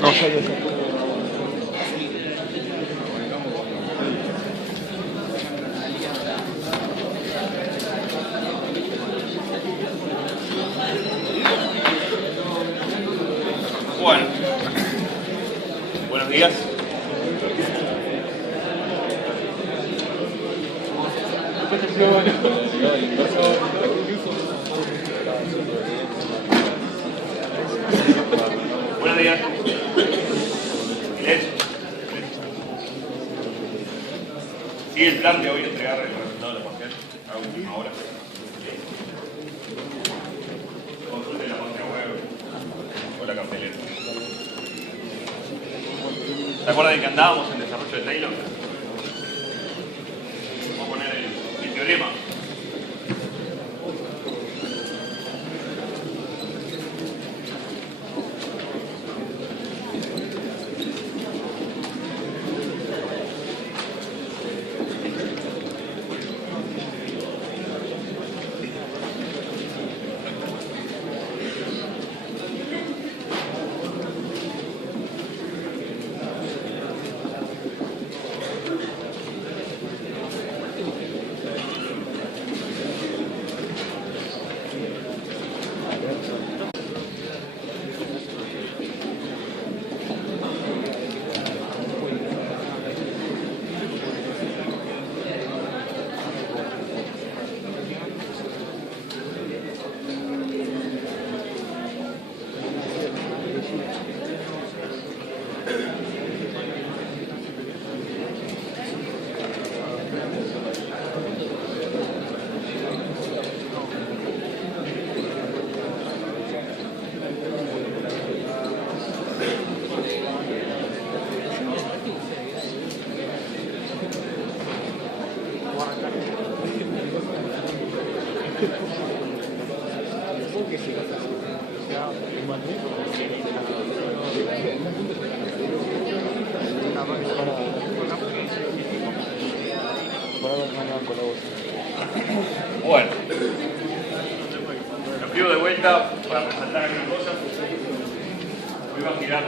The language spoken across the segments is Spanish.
No sé, yo sé. Bueno, buenos días. Buenos días. Silencio. Sigue el plan de hoy entregar el resultado de la parcial a última hora. Consulten la página web o la cartelera. ¿Se acuerdan de que andábamos en desarrollo de Taylor? Vamos a poner el teorema. Bueno, lo pido de vuelta para resaltar algunas cosas. Hoy va a girar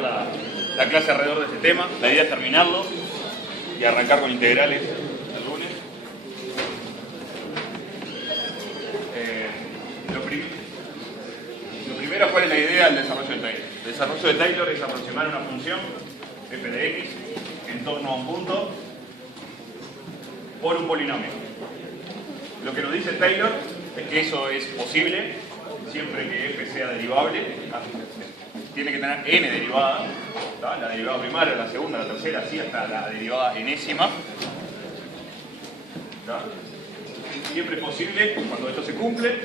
la clase alrededor de este tema. La idea es terminarlo y arrancar con integrales el lunes. Lo primero, ¿cuál es la idea del desarrollo de Taylor? El desarrollo de Taylor es aproximar una función f de x en torno a un punto por un polinomio. Lo que nos dice Taylor es que eso es posible siempre que f sea derivable. Tiene que tener n derivadas, ¿tá? La derivada primaria, la segunda, la tercera, así hasta la derivada enésima. ¿Tá? Siempre es posible cuando esto se cumple.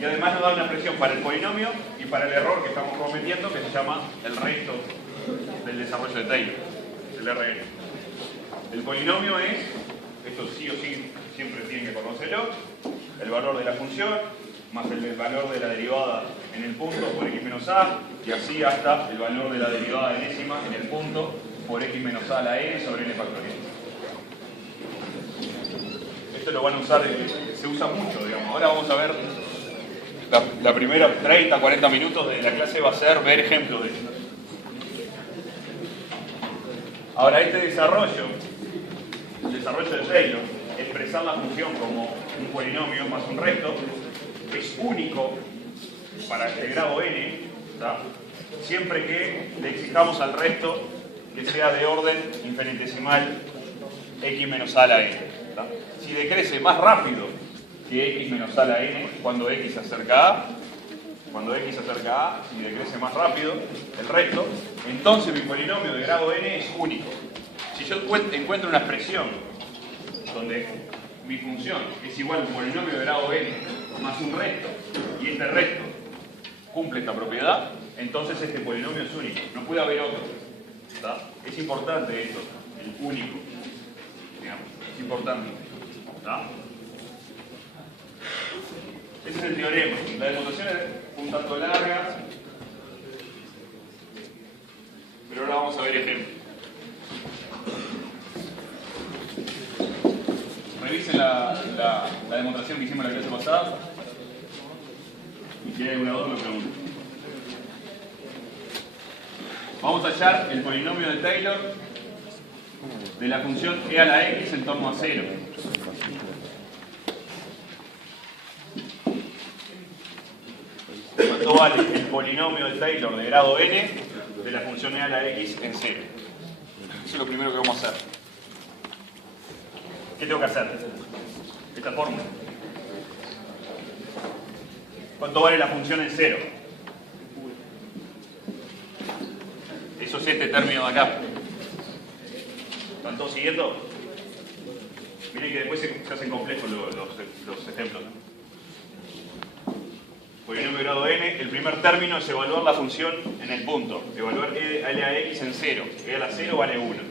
Y además nos da una expresión para el polinomio y para el error que estamos cometiendo, que se llama el resto del desarrollo de Taylor, el Rn. El polinomio es, esto sí o sí siempre tienen que conocerlo, el valor de la función más el valor de la derivada en el punto por x menos a, y así hasta el valor de la derivada enésima en el punto por x menos a a la n sobre n factorial. Esto lo van a usar, se usa mucho, digamos. Ahora vamos a ver, la primera 30, 40 minutos de la clase va a ser ver ejemplos de esto. Ahora, este desarrollo, el desarrollo de Taylor, expresar la función como un polinomio más un resto, es único para este grado n, ¿tá? Siempre que le exijamos al resto que sea de orden infinitesimal x menos a a la n. ¿Tá? Si decrece más rápido que x menos a a la n, cuando x se acerca a, si decrece más rápido el resto, entonces mi polinomio de grado n es único. Si yo encuentro una expresión donde mi función es igual a un polinomio de grado n más un resto, y este resto cumple esta propiedad, entonces este polinomio es único, no puede haber otro. ¿Tá? Es importante esto, el único, digamos, es importante. ¿Tá? Ese es el teorema. La demostración es un tanto larga, pero ahora vamos a ver ejemplos. Revisen la demostración que hicimos la clase pasada y si hay alguna duda me pregunten. Vamos a hallar el polinomio de Taylor de la función e a la x en torno a 0. ¿Cuánto vale el polinomio de Taylor de grado n de la función e a la x en 0? Eso es lo primero que vamos a hacer. ¿Qué tengo que hacer? Esta fórmula. ¿Cuánto vale la función en 0? Eso es este término de acá. ¿Están todos siguiendo? Miren que después se hacen complejos los ejemplos, ¿no? Polinomio de grado n, el primer término es evaluar la función en el punto. Evaluar e a la x en 0. E a la 0 vale 1.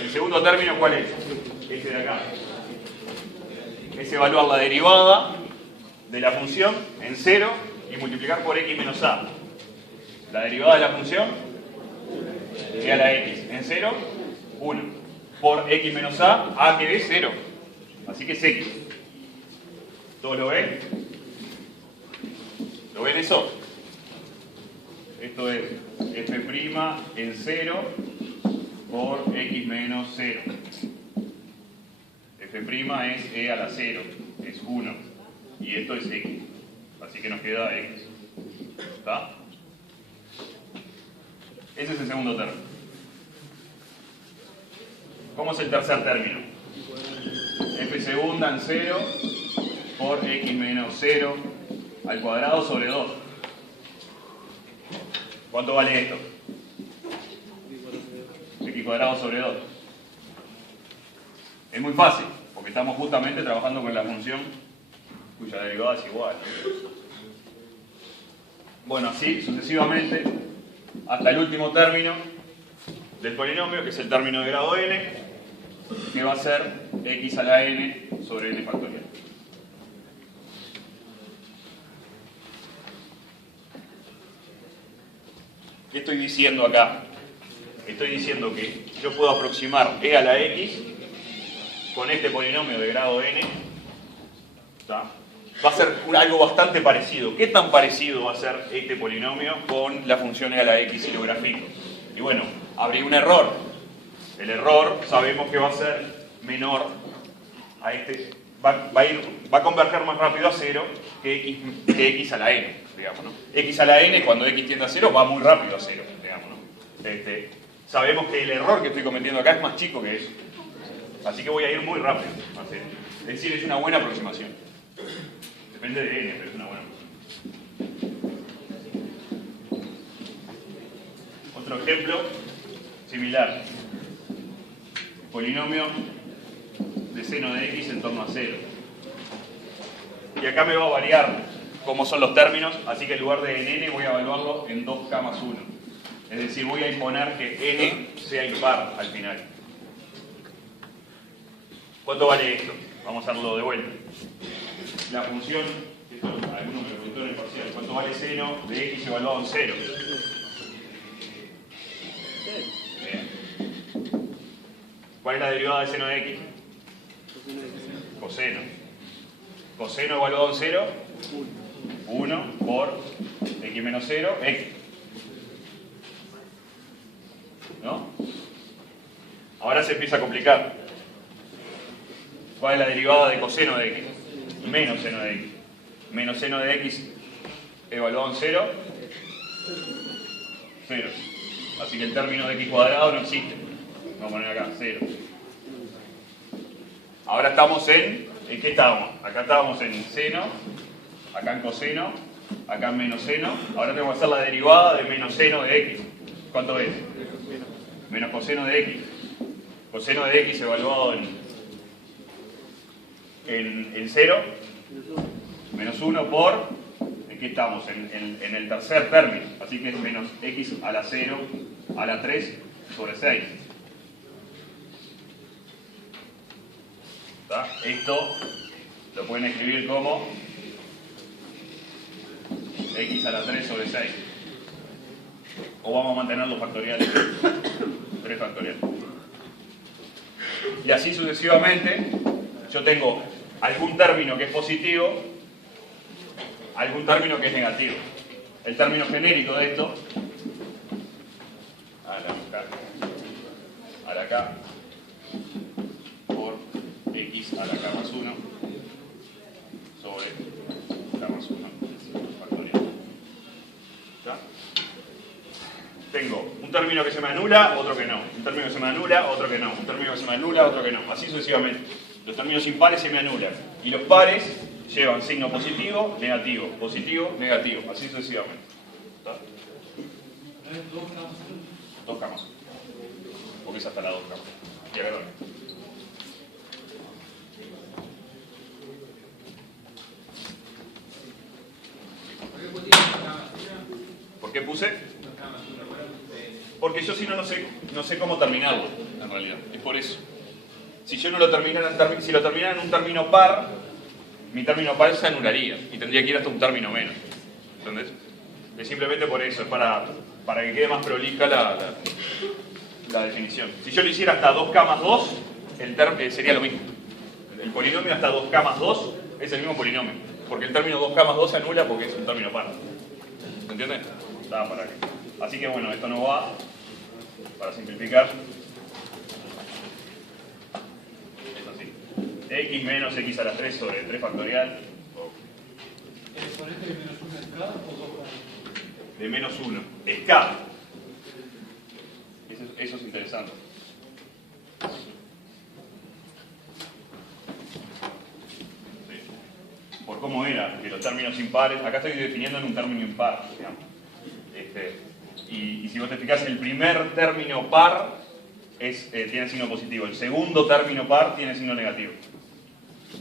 El segundo término, ¿cuál es? Este de acá. Es evaluar la derivada de la función en 0 y multiplicar por x menos a. La derivada de la función e a la x en 0, 1. Por x menos a que es 0. Así que es x. ¿Todos lo ven? ¿Lo ven eso? Esto es f' en 0 por x menos 0. F' es e a la 0, es 1. Y esto es x. Así que nos queda x. ¿Está? Ese es el segundo término. ¿Cómo es el tercer término? F segunda en 0 por x menos 0 al cuadrado sobre 2. ¿Cuánto vale esto? X cuadrado sobre 2. Es muy fácil, porque estamos justamente trabajando con la función cuya derivada es igual. Bueno, así sucesivamente hasta el último término del polinomio, que es el término de grado n, que va a ser x a la n sobre n factorial. ¿Qué estoy diciendo acá? Estoy diciendo que yo puedo aproximar e a la x con este polinomio de grado n. ¿Está? Va a ser algo bastante parecido. ¿Qué tan parecido va a ser este polinomio con la función e a la x si lo grafico? Y bueno, habría un error. El error sabemos que va a ser menor a este. Va a converger más rápido a 0 que x a la n, digamos, ¿no? X a la n, cuando x tiende a 0, va muy rápido a 0, digamos, ¿no? Sabemos que el error que estoy cometiendo acá es más chico que eso. Así que voy a ir muy rápido a 0. Es decir, es una buena aproximación. Depende de n, pero es una buena aproximación. Otro ejemplo similar. Polinomio de seno de x en torno a 0. Y acá me va a variar cómo son los términos, así que en lugar de en n voy a evaluarlo en 2k más 1. Es decir, voy a imponer que n sea impar al final. ¿Cuánto vale esto? Vamos a hacerlo de vuelta. La función, esto alguno me lo preguntó en el parcial, ¿cuánto vale seno de x evaluado en 0? Bien. ¿Cuál es la derivada de seno de x? Coseno. Coseno evaluado en 0, 1 por x menos 0, x. ¿No? Ahora se empieza a complicar. ¿Cuál es la derivada de coseno de x? Menos seno de x. Menos seno de x evaluado en 0, 0. Así que el término de x cuadrado no existe. Vamos a poner acá, 0. Ahora estamos ¿en qué estábamos? Acá estábamos en seno, acá en coseno, acá en menos seno. Ahora tengo que hacer la derivada de menos seno de x. ¿Cuánto es? Menos coseno de x. Coseno de x evaluado en 0. Menos 1 por, ¿en qué estamos? En el tercer término. Así que es menos x a la 0 a la 3 sobre 6. ¿Está? Esto lo pueden escribir como x a la 3 sobre 6. O vamos a mantener los factoriales. 3 factoriales. Y así sucesivamente, yo tengo algún término que es positivo, algún término que es negativo. El término genérico de esto, a la K por X a la K más 1 sobre K más 1 factorial. ¿Está? Tengo un término que se me anula, otro que no. Un término que se me anula, otro que no. Un término que se me anula, otro que no. Así sucesivamente. Los términos impares se me anulan. Y los pares llevan signo positivo, negativo, negativo. Así sucesivamente. ¿Está? 2 camas. Porque es hasta la 2 camas. Y acá también. ¿Por qué puse? Porque yo si no, no sé cómo terminarlo, en realidad. Es por eso. Si yo no lo terminara en un término par, mi término par se anularía y tendría que ir hasta un término menos. ¿Entendés? Es simplemente por eso, es para que quede más prolija la definición. Si yo lo hiciera hasta 2k más 2, sería lo mismo. El polinomio hasta 2k más 2 es el mismo polinomio. Porque el término 2k más 2 se anula porque es un término par. ¿Se entiende? Así que bueno, esto no va, para simplificar, es así. X menos X a la 3 sobre 3 factorial. ¿Por este de menos 1 es K o 2K? De menos 1. Es K. Eso es interesante. Sí. Por cómo era, que los términos impares, acá estoy definiendo en un término impar, digamos. Y si vos te fijás, el primer término par tiene signo positivo, el segundo término par tiene signo negativo.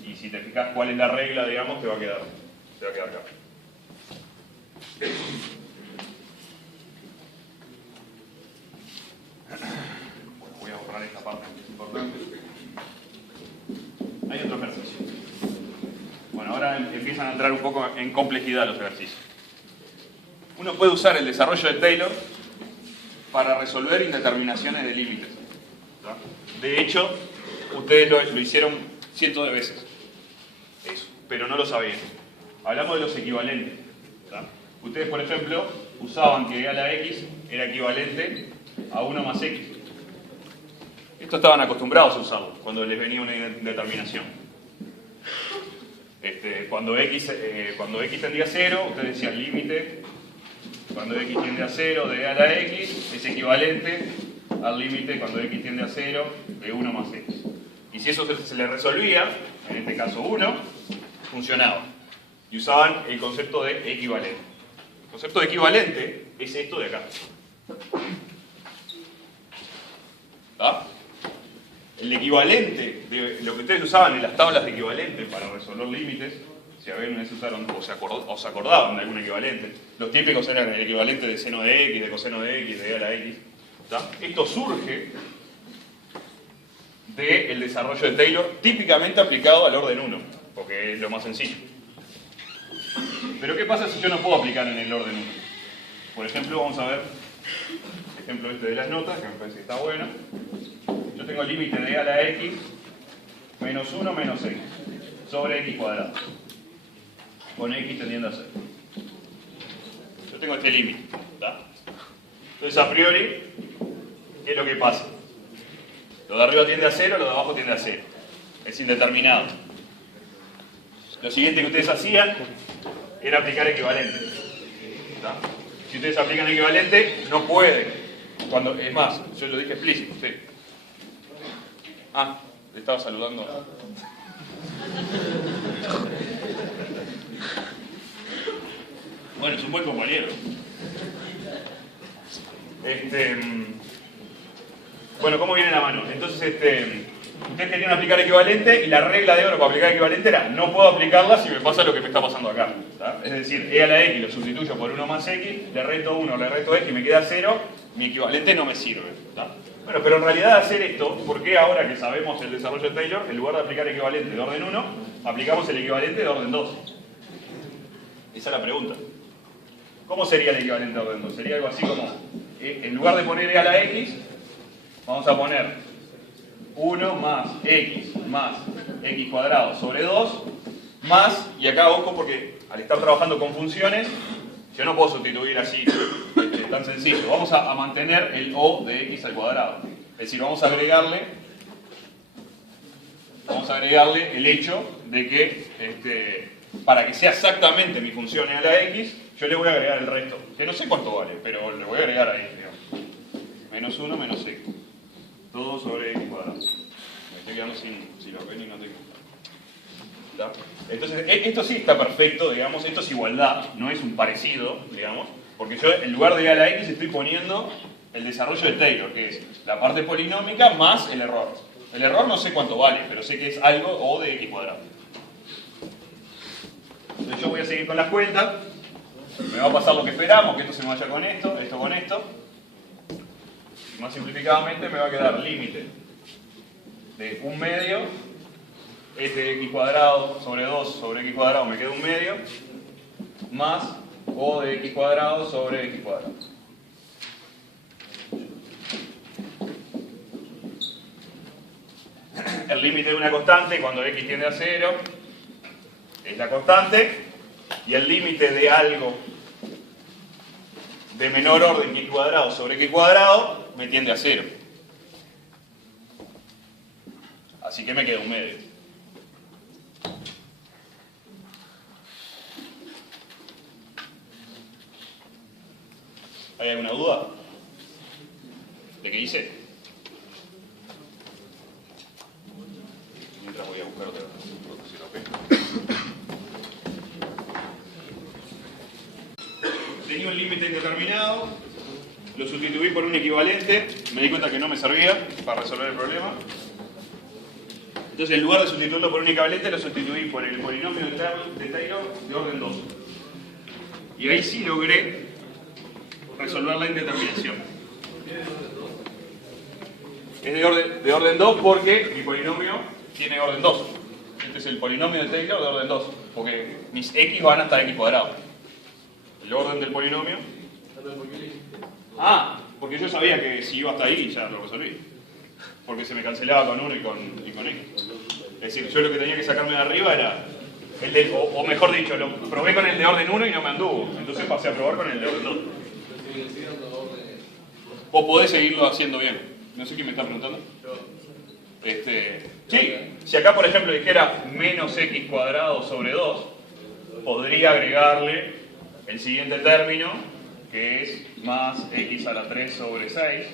Y si te fijas cuál es la regla, digamos, te va a quedar acá. Bueno, voy a borrar esta parte, es importante. Hay otro ejercicio. Bueno, ahora empiezan a entrar un poco en complejidad los ejercicios. Uno puede usar el desarrollo de Taylor para resolver indeterminaciones de límites. De hecho, ustedes lo hicieron cientos de veces, eso, pero no lo sabían. Hablamos de los equivalentes. Ustedes, por ejemplo, usaban que e a la x era equivalente a 1 más x. Esto estaban acostumbrados a usarlo cuando les venía una indeterminación. Cuando x tendía a 0, ustedes decían límite. Cuando x tiende a 0 de e a la x es equivalente al límite cuando x tiende a 0 de 1 más x. Y si eso se le resolvía, en este caso 1, funcionaba. Y usaban el concepto de equivalente. El concepto de equivalente es esto de acá. ¿Está? El equivalente, lo que ustedes usaban en las tablas de equivalente para resolver límites, si alguna vez usaron o se acordaban de algún equivalente, los típicos eran el equivalente de seno de x, de coseno de x, de e a la x. ¿Está? Esto surge del desarrollo de Taylor, típicamente aplicado al orden 1, porque es lo más sencillo. Pero ¿qué pasa si yo no puedo aplicar en el orden 1? Por ejemplo, vamos a ver el ejemplo este de las notas, que me parece que está bueno. Yo tengo el límite de e a la x menos 1 menos x sobre x cuadrado, con x tendiendo a 0. Yo tengo este límite, ¿está? Entonces, a priori, ¿qué es lo que pasa? Lo de arriba tiende a 0, lo de abajo tiende a 0. Es indeterminado. Lo siguiente que ustedes hacían era aplicar equivalente. ¿Está? Si ustedes aplican equivalente, no pueden. Es más, yo lo dije explícito. Sí. Ah, le estaba saludando. Bueno, es un buen compañero. Bueno, ¿cómo viene la mano? Entonces, ustedes querían aplicar equivalente y la regla de oro para aplicar equivalente era no puedo aplicarla si me pasa lo que me está pasando acá. ¿Tá? Es decir, e a la x lo sustituyo por 1 más x, le resto 1, le resto x y me queda 0, mi equivalente no me sirve. ¿Tá? Bueno, pero en realidad hacer esto, ¿por qué ahora que sabemos el desarrollo de Taylor, en lugar de aplicar equivalente de orden 1, aplicamos el equivalente de orden 2? Esa es la pregunta. ¿Cómo sería el equivalente de orden 2? Sería algo así como, en lugar de poner e a la x, vamos a poner 1 más x cuadrado sobre 2 más, y acá ojo porque al estar trabajando con funciones, yo no puedo sustituir así tan sencillo. Vamos a mantener el O de x al cuadrado. Es decir, vamos a agregarle el hecho de que para que sea exactamente mi función a la x, yo le voy a agregar el resto. Que no sé cuánto vale, pero le voy a agregar ahí, digamos. Menos 1 menos x. Todo sobre x cuadrado. Me estoy quedando sin lo ven y no tengo. ¿Está? Entonces, esto sí está perfecto, digamos. Esto es igualdad, no es un parecido, digamos. Porque yo, en lugar de a la x, estoy poniendo el desarrollo de Taylor, que es la parte polinómica más el error. El error no sé cuánto vale, pero sé que es algo o de x cuadrado. Entonces yo voy a seguir con las cuentas. Me va a pasar lo que esperamos, que esto se me vaya con esto con esto. Y más simplificadamente me va a quedar límite de 1/2. Este x cuadrado sobre 2 sobre x cuadrado me queda 1/2. Más o de x cuadrado sobre x cuadrado. El límite de una constante cuando x tiende a 0 es la constante, y el límite de algo de menor orden que x cuadrado sobre x cuadrado me tiende a 0. Así que me queda 1/2. ¿Hay alguna duda de qué hice? Mientras voy a buscar otra cosa. Tenía un límite indeterminado, lo sustituí por un equivalente, me di cuenta que no me servía para resolver el problema. Entonces, en lugar de sustituirlo por un equivalente, lo sustituí por el polinomio de Taylor de orden 2. Y ahí sí logré resolver la indeterminación. Es de orden 2 porque mi polinomio tiene orden 2. Este es el polinomio de Taylor de orden 2, porque mis x van hasta x cuadrado. El orden del polinomio. Porque yo sabía que si iba hasta ahí ya lo resolví. Porque se me cancelaba con 1 y con x. Es decir, yo lo que tenía que sacarme de arriba era el de, o mejor dicho, lo probé con el de orden 1 y no me anduvo. Entonces pasé a probar con el de orden 2. Vos podés seguirlo haciendo bien. No sé quién me está preguntando. Sí, si acá por ejemplo dijera menos x cuadrado sobre 2, podría agregarle el siguiente término, que es más x a la 3 sobre 6.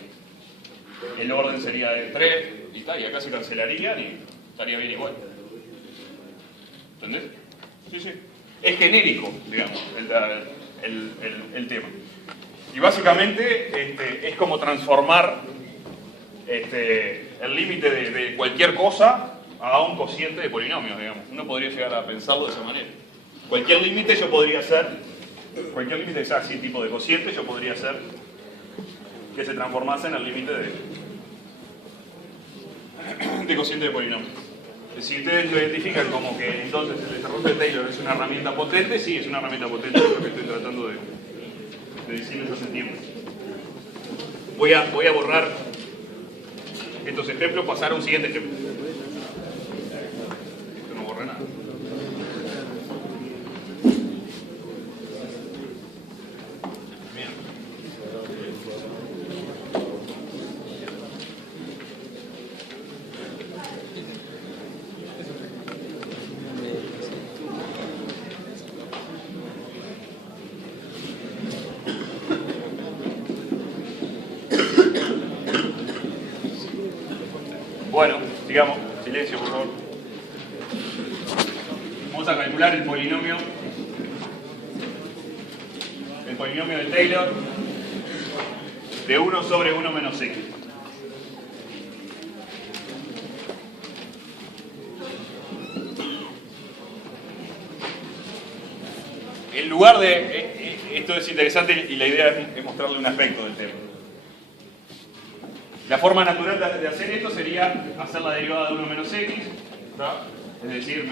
El orden sería de 3, y acá se cancelarían y estaría bien igual. ¿Entendés? Sí, sí. Es genérico, digamos, el tema. Y básicamente es como transformar el límite de cualquier cosa a un cociente de polinomios, digamos. Uno podría llegar a pensarlo de esa manera. Cualquier límite yo podría hacer, cualquier límite que sea así tipo de cociente, yo podría hacer que se transformase en el límite de cociente de polinomios. Si ustedes lo identifican como que entonces el desarrollo de Taylor es una herramienta potente, sí, es una herramienta potente, es lo que estoy tratando de decirles hace tiempo. Voy a borrar estos ejemplos, pasar a un siguiente ejemplo. Esto no borra nada. Bueno, digamos, silencio por favor. Vamos a calcular el polinomio de Taylor de 1 sobre 1 menos x. En lugar de... esto es interesante y la idea es mostrarle un aspecto del tema. La forma natural de hacer esto sería hacer la derivada de 1 menos x, ¿tá? Es decir,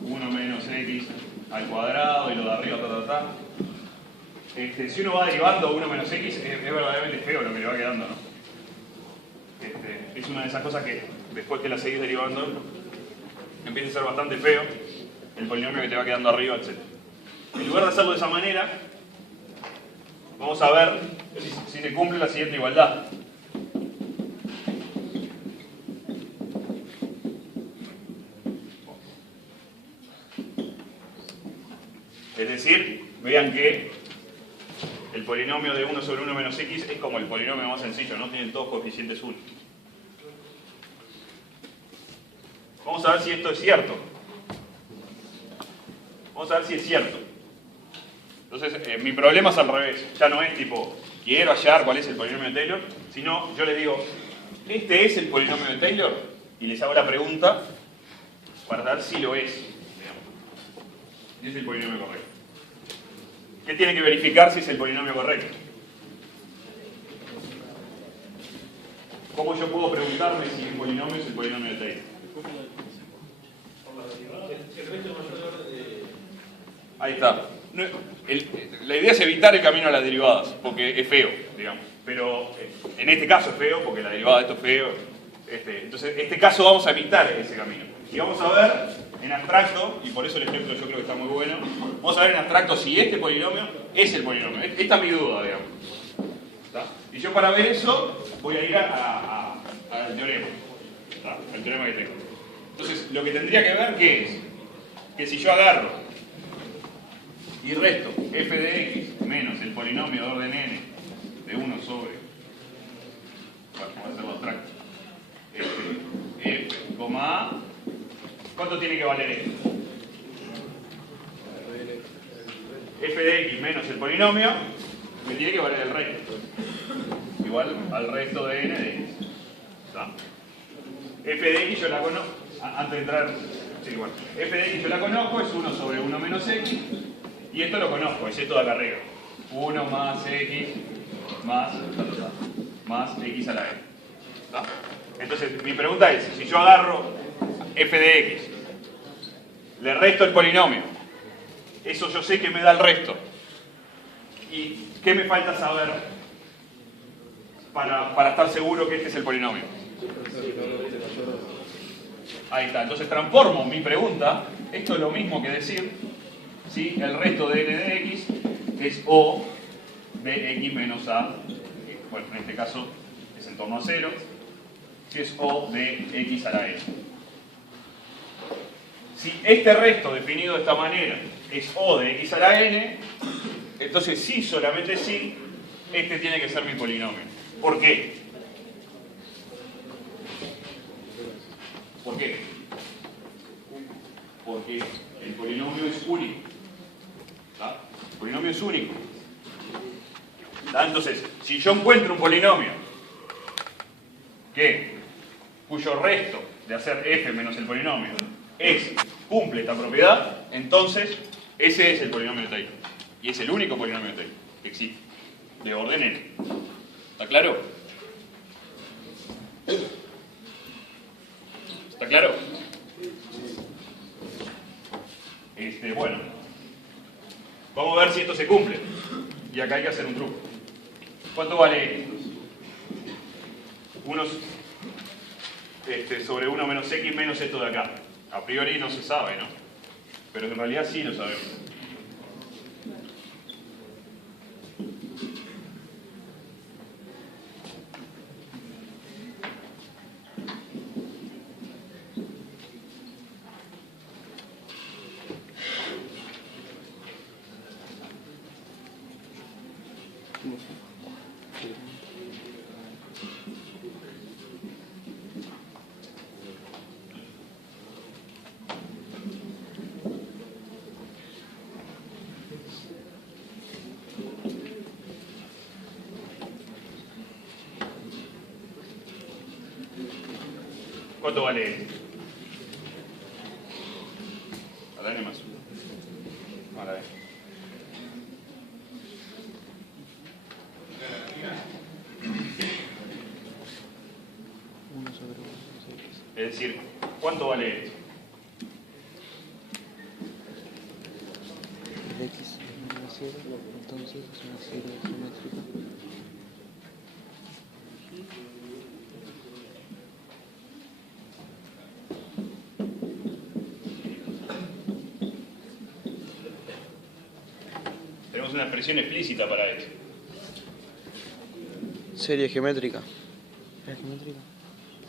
1 menos x al cuadrado y lo de arriba, si uno va derivando 1 menos x, es verdaderamente feo lo que le va quedando, ¿no? Es una de esas cosas que después que la seguís derivando empieza a ser bastante feo el polinomio que te va quedando arriba, etc. En lugar de hacerlo de esa manera, vamos a ver si se cumple la siguiente igualdad. Es decir, vean que el polinomio de 1 sobre 1 menos x es como el polinomio más sencillo, no tienen todos coeficientes 1. Vamos a ver si esto es cierto. Vamos a ver si es cierto. Entonces, mi problema es al revés. Ya no es tipo, quiero hallar cuál es el polinomio de Taylor, sino yo les digo, ¿este es el polinomio de Taylor? Y les hago la pregunta para ver si lo es. Y es el polinomio correcto. ¿Qué tiene que verificar si es el polinomio correcto? ¿Cómo yo puedo preguntarme si un polinomio es el polinomio de Taylor? Ahí está. La idea es evitar el camino a las derivadas, porque es feo, digamos. Pero en este caso es feo, porque la derivada de esto es feo. Entonces, en este caso vamos a evitar ese camino. Y vamos a ver en abstracto, y por eso el ejemplo yo creo que está muy bueno, vamos a ver en abstracto si este polinomio es el polinomio. Esta es mi duda, digamos. ¿Está? Y yo para ver eso voy a ir al teorema. ¿Está? Al teorema que tengo. Entonces, lo que tendría que ver, ¿qué es? Que si yo agarro y resto f de x menos el polinomio de orden n de 1 sobre, bueno, vamos a hacerlo abstracto, f, a, ¿cuánto tiene que valer esto? F de x menos el polinomio me tiene que valer el resto, igual al resto de n de x. ¿Está? F de x yo la conozco, antes de entrar, sí, bueno, f de x yo la conozco, es 1 sobre 1 menos x, y esto lo conozco, es esto de acá arriba. 1 más x más x a la n. ¿Está? Entonces, mi pregunta es, si yo agarro f de x, le resto el polinomio, eso yo sé que me da el resto. ¿Y qué me falta saber para estar seguro que este es el polinomio? Ahí está, entonces transformo mi pregunta, esto es lo mismo que decir, ¿sí? El resto de n de x es o de x menos a, bueno, en este caso es en torno a 0, si es o de x a la n. Si este resto definido de esta manera es o de x a la n, entonces sí, solamente sí, este tiene que ser mi polinomio. ¿Por qué? ¿Por qué? Porque el polinomio es único. ¿Tá? El polinomio es único. ¿Tá? Entonces, si yo encuentro un polinomio cuyo resto de hacer f menos el polinomio cumple esta propiedad, entonces ese es el polinomio de Taylor. Y es el único polinomio de Taylor que existe, de orden n. ¿Está claro? ¿Está claro? Bueno, vamos a ver si esto se cumple. Y acá hay que hacer un truco. ¿Cuánto vale esto? 1 sobre 1 menos x menos esto de acá. A priori no se sabe, ¿no? Pero en realidad sí lo sabemos. ¿Cuánto vale esto? A la n más 1. A la n. Es decir, ¿cuánto vale esto? El x es menos 0, entonces es una serie geométrica. Tenemos una expresión explícita para eso. serie geométrica. ¿Es geométrica?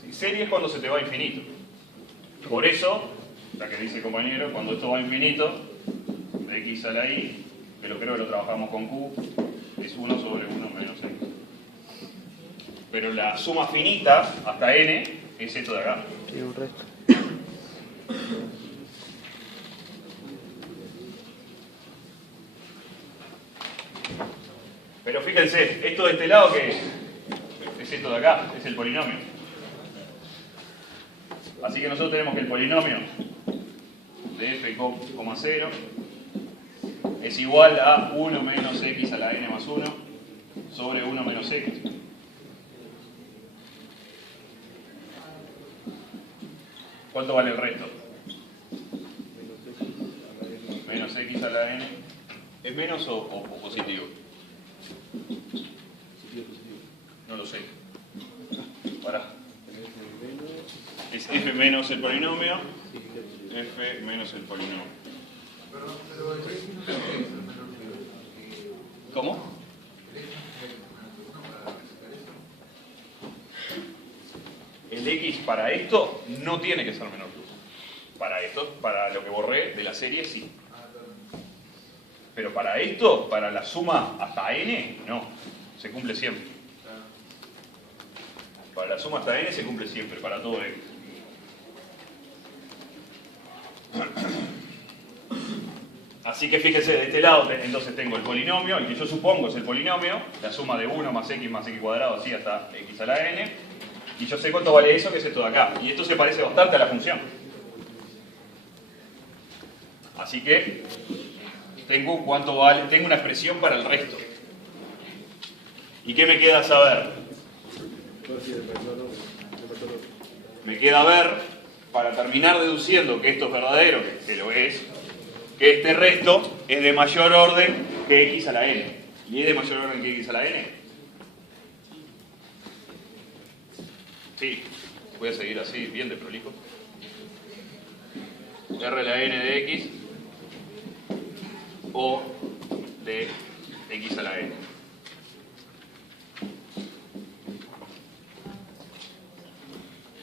Sí, serie es cuando se te va a infinito. Por eso, la que dice el compañero, cuando esto va a infinito, de x a la y, que lo creo que lo trabajamos con q, es 1 sobre 1 menos x. Pero la suma finita, hasta n, es esto de acá. Sí, un resto. Pero fíjense, esto de este lado, ¿qué es? Es esto de acá, es el polinomio. Así que nosotros tenemos que el polinomio de f, 0 es igual a 1 menos x a la n más 1 sobre 1 menos x. ¿Cuánto vale el resto? Menos x a la n. ¿Es menos o positivo? No lo sé. Pará. Es f menos el polinomio. F menos el polinomio. ¿Cómo? El x para esto no tiene que ser menor que 1. Para esto, para lo que borré de la serie, sí. Pero para esto, para la suma hasta n, no. Se cumple siempre. Para la suma hasta n se cumple siempre, para todo x. Así que fíjese, de este lado entonces tengo el polinomio, el que yo supongo es el polinomio, la suma de 1 más x cuadrado, así hasta x a la n, y yo sé cuánto vale eso, que es esto de acá. Y esto se parece bastante a la función. Así que tengo cuánto vale, tengo una expresión para el resto. ¿Y qué me queda saber? Me queda ver, para terminar deduciendo que esto es verdadero, que lo es, que este resto es de mayor orden que x a la n. ¿Y es de mayor orden que x a la n? Sí, voy a seguir así, bien de prolijo. R a la n de x o de x a la n.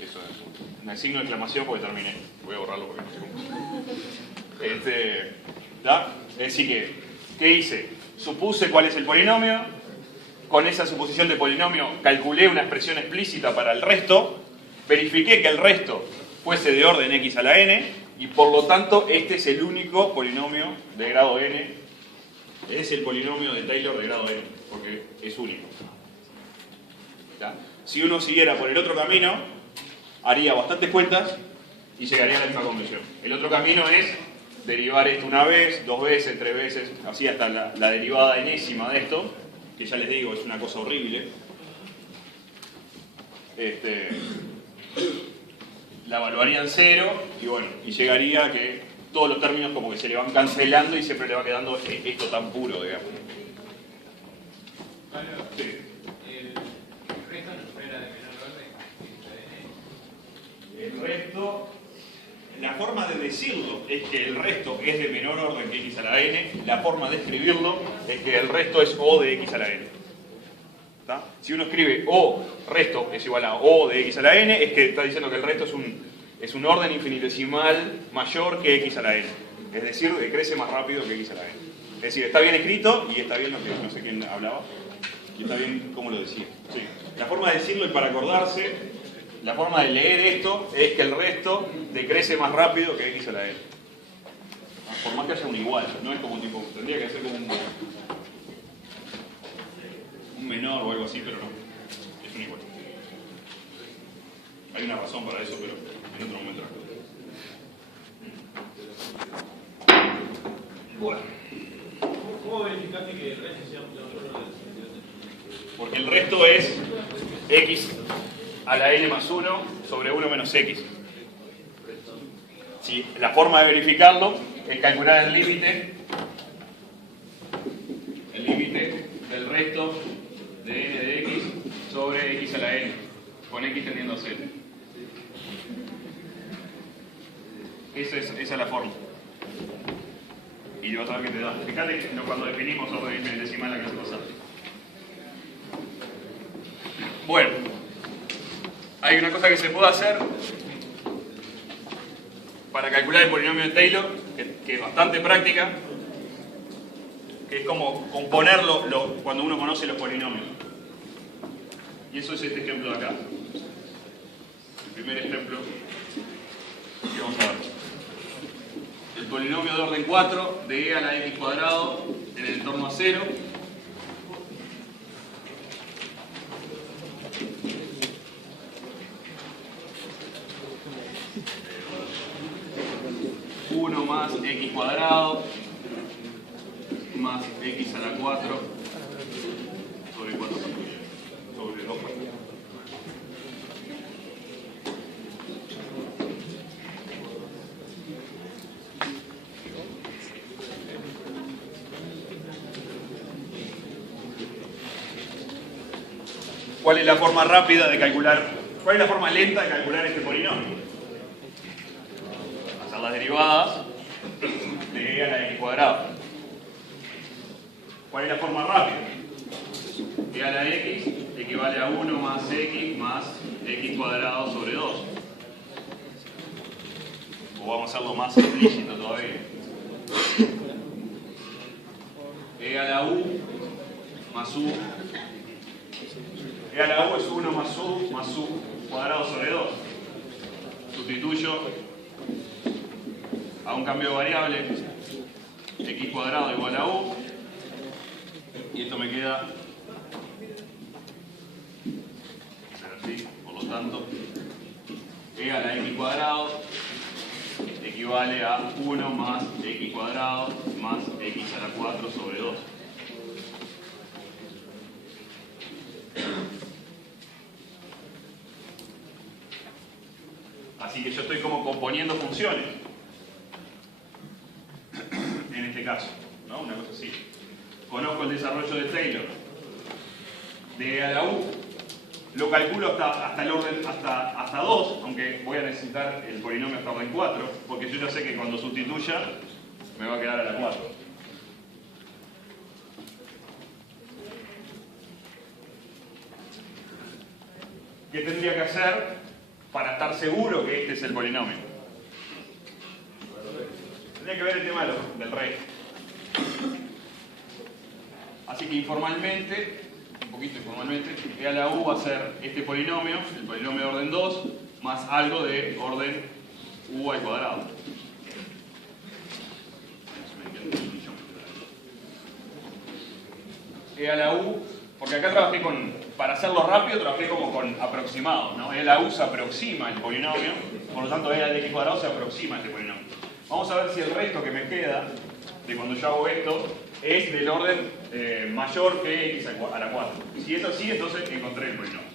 Eso es. Un signo de exclamación porque terminé. Voy a borrarlo porque no sé cómo. ¿Da? Es decir que, ¿qué hice? Supuse cuál es el polinomio. Con esa suposición de polinomio calculé una expresión explícita para el resto. Verifiqué que el resto fuese de orden x a la n. Y por lo tanto, este es el único polinomio de grado n. Es el polinomio de Taylor de grado n, porque es único. ¿Ya? Si uno siguiera por el otro camino, haría bastantes cuentas y llegaría a la misma conclusión. El otro camino es derivar esto una vez, 2 veces, 3 veces, así hasta la derivada enésima de esto, que ya les digo, es una cosa horrible. La evaluarían 0 y bueno, y llegaría a que todos los términos como que se le van cancelando y siempre le va quedando esto tan puro, digamos. Sí. El resto no era de menor orden. El resto, la forma de decirlo es que el resto es de menor orden que x a la n, la forma de escribirlo es que el resto es o de x a la n. ¿Está? Si uno escribe o resto es igual a o de x a la n, es que está diciendo que el resto es un orden infinitesimal mayor que x a la n. Es decir, crece más rápido que x a la n. Es decir, está bien escrito y está bien lo que no sé quién hablaba. Y está bien cómo lo decía. Sí. La forma de decirlo y para acordarse, la forma de leer esto es que el resto decrece más rápido que x a la n. Por más que haya un igual, no es como un tipo, tendría que ser como un menor o algo así, pero no. Es un igual. Hay una razón para eso, pero en otro momento la cosa. Bueno. ¿Cómo verificaste que el resto sea mayor orden? Porque el resto es x a la n más 1 sobre 1 menos x. Sí, la forma de verificarlo es calcular el límite del resto de n de x sobre x a la n, con x tendiendo a 0. Esa es la forma. Y vas a ver qué te da. Fíjate cuando definimos orden infinitesimal la clase pasada. Bueno, hay una cosa que se puede hacer para calcular el polinomio de Taylor, que es bastante práctica, que es como componerlo cuando uno conoce los polinomios. Y eso es este ejemplo de acá. El primer ejemplo que vamos a ver. El polinomio de orden 4 de e a la x cuadrado en el entorno a 0. Más x cuadrado más x a la 4 sobre 4 sobre 2. ¿Cuál es la forma rápida de calcular? ¿Cuál es la forma lenta de calcular este polinomio? Hacer las derivadas de e a la x cuadrado. ¿Cuál es la forma rápida? E a la x equivale a 1 más x cuadrado sobre 2. O vamos a hacerlo más explícito todavía. E a la u más u. E a la u es 1 más u cuadrado sobre 2. Sustituyo a un cambio de variable, x cuadrado igual a u, y esto me queda así. Por lo tanto, e a la x cuadrado equivale a 1 más x cuadrado más x a la 4 sobre 2. Así que yo estoy como componiendo funciones. En este caso, ¿no? Una cosa así. Conozco el desarrollo de Taylor de e a la u, lo calculo hasta el orden, hasta 2, aunque voy a necesitar el polinomio hasta orden 4, porque yo ya sé que cuando sustituya me va a quedar a la 4. ¿Qué tendría que hacer para estar seguro que este es el polinomio? Tendría que ver el tema del resto. Así que informalmente, un poquito informalmente, e a la u va a ser este polinomio, el polinomio de orden 2, más algo de orden u al cuadrado. E a la u, porque acá trabajé para hacerlo rápido, trabajé como con aproximados, ¿no? E a la u se aproxima el polinomio, por lo tanto e a la x cuadrado se aproxima a este polinomio. Vamos a ver si el resto que me queda de cuando yo hago esto es del orden mayor que x a la 4. Si es así, entonces encontré el polinomio.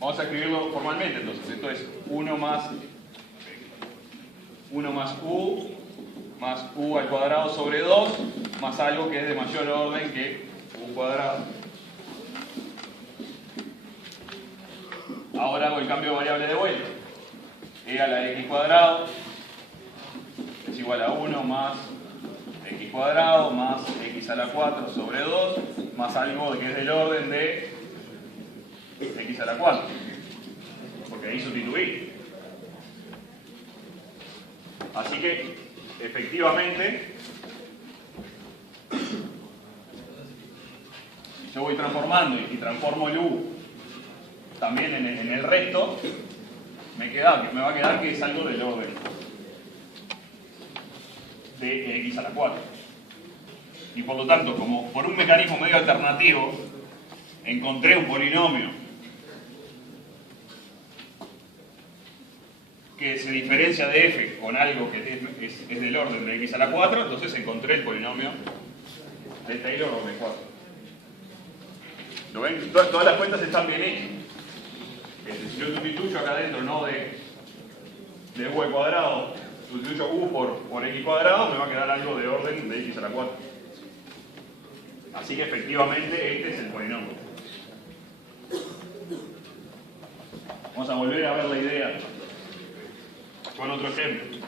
Vamos a escribirlo formalmente entonces. Esto es 1 más u al cuadrado sobre 2 más algo que es de mayor orden que u cuadrado. Ahora hago el cambio de variable de vuelta. E a la x cuadrado es igual a 1 más x cuadrado más x a la 4 sobre 2 más algo que es del orden de x a la 4. Porque ahí sustituí. Así que, efectivamente, yo voy transformando y transformo el u también en el resto, me va a quedar que es algo del orden de x a la 4. Y por lo tanto, como por un mecanismo medio alternativo, encontré un polinomio que se diferencia de f con algo que es del orden de x a la 4, entonces encontré el polinomio de Taylor orden 4. ¿Lo ven? Todas las cuentas están bien hechas. Si yo sustituyo acá adentro, no de u al cuadrado, sustituyo u por x cuadrado, me va a quedar algo de orden de x a la 4. Así que efectivamente este es el polinomio. Vamos a volver a ver la idea con otro ejemplo.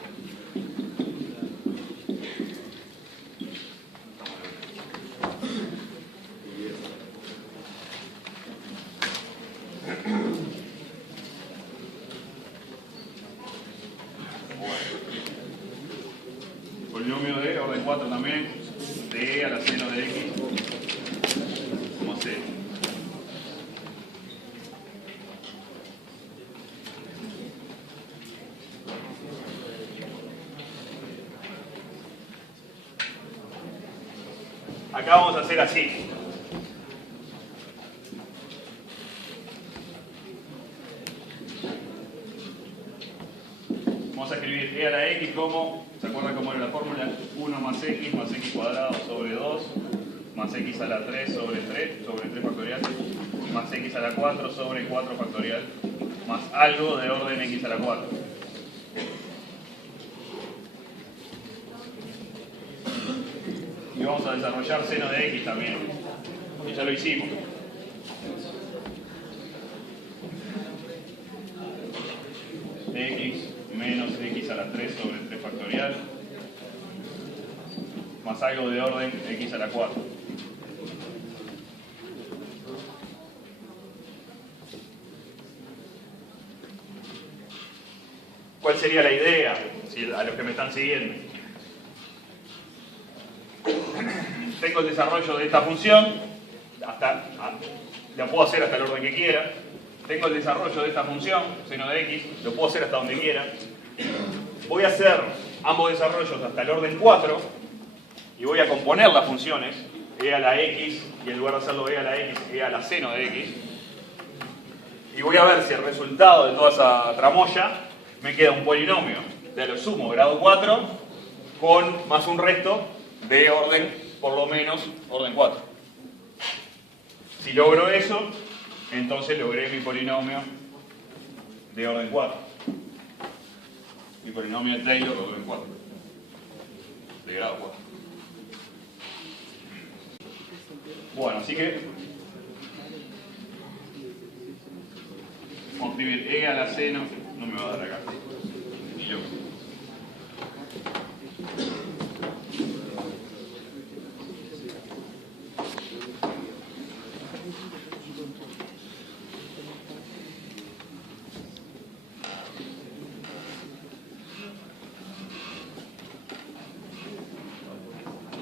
Polinomio de orden 4 también, de e a la seno de x, como c. Acá vamos a hacer así. Vamos a escribir e a la x como, ¿se acuerdan cómo era la fórmula? 1 más x cuadrado sobre 2, más x a la 3 sobre 3 factorial, más x a la 4 sobre 4 factorial, más algo de orden x a la 4. Y vamos a desarrollar seno de x también, que ya lo hicimos. X menos x a la 3 sobre 3 factorial, más algo de orden x a la 4. ¿Cuál sería la idea? Si a los que me están siguiendo. Tengo el desarrollo de esta función, la puedo hacer hasta el orden que quiera. Tengo el desarrollo de esta función, seno de x, lo puedo hacer hasta donde quiera. Voy a hacer ambos desarrollos hasta el orden 4 y voy a componer las funciones e a la x, y en lugar de hacerlo e a la x, e a la seno de x. Y voy a ver si el resultado de toda esa tramoya me queda un polinomio de a lo sumo grado 4 con más un resto de orden, por lo menos, orden 4. Si logro eso, entonces logré mi polinomio de orden 4. Mi polinomio de Taylor de orden 4. De grado 4. Bueno, así que vamos a escribir e a la seno, no me va a dar acá. Ni yo.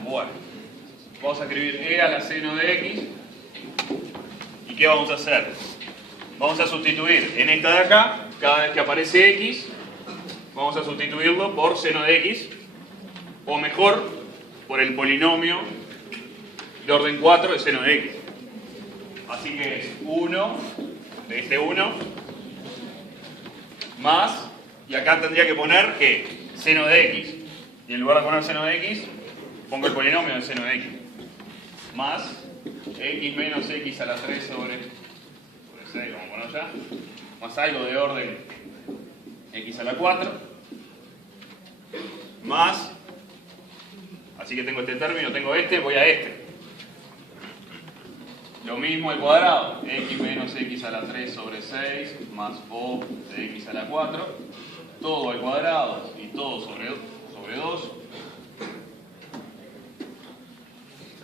Bueno, vamos a escribir e a la seno de x. ¿Y qué vamos a hacer? Vamos a sustituir en esta de acá, cada vez que aparece x, vamos a sustituirlo por seno de x, o mejor, por el polinomio de orden 4 de seno de x. Así que es 1 de este 1 más, y acá tendría que poner que seno de x, y en lugar de poner seno de x, pongo el polinomio de seno de x, más x menos x a la 3 sobre 6, vamos a poner ya, más algo de orden x a la 4, más, así que tengo este término, tengo este, voy a este. Lo mismo al cuadrado, x menos x a la 3 sobre 6, más o de x a la 4, todo al cuadrado y todo sobre 2.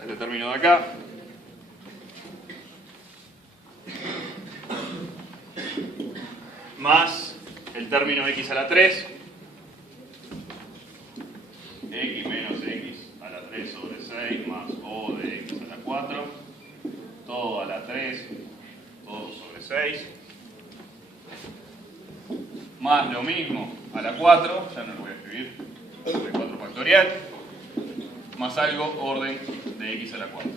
Este término de acá. Más el término x a la 3. X menos x a la 3 sobre 6 más o de x a la 4. Todo a la 3, todo sobre 6. Más lo mismo a la 4, ya no lo voy a escribir, sobre 4 factorial. Más algo orden de x a la 4.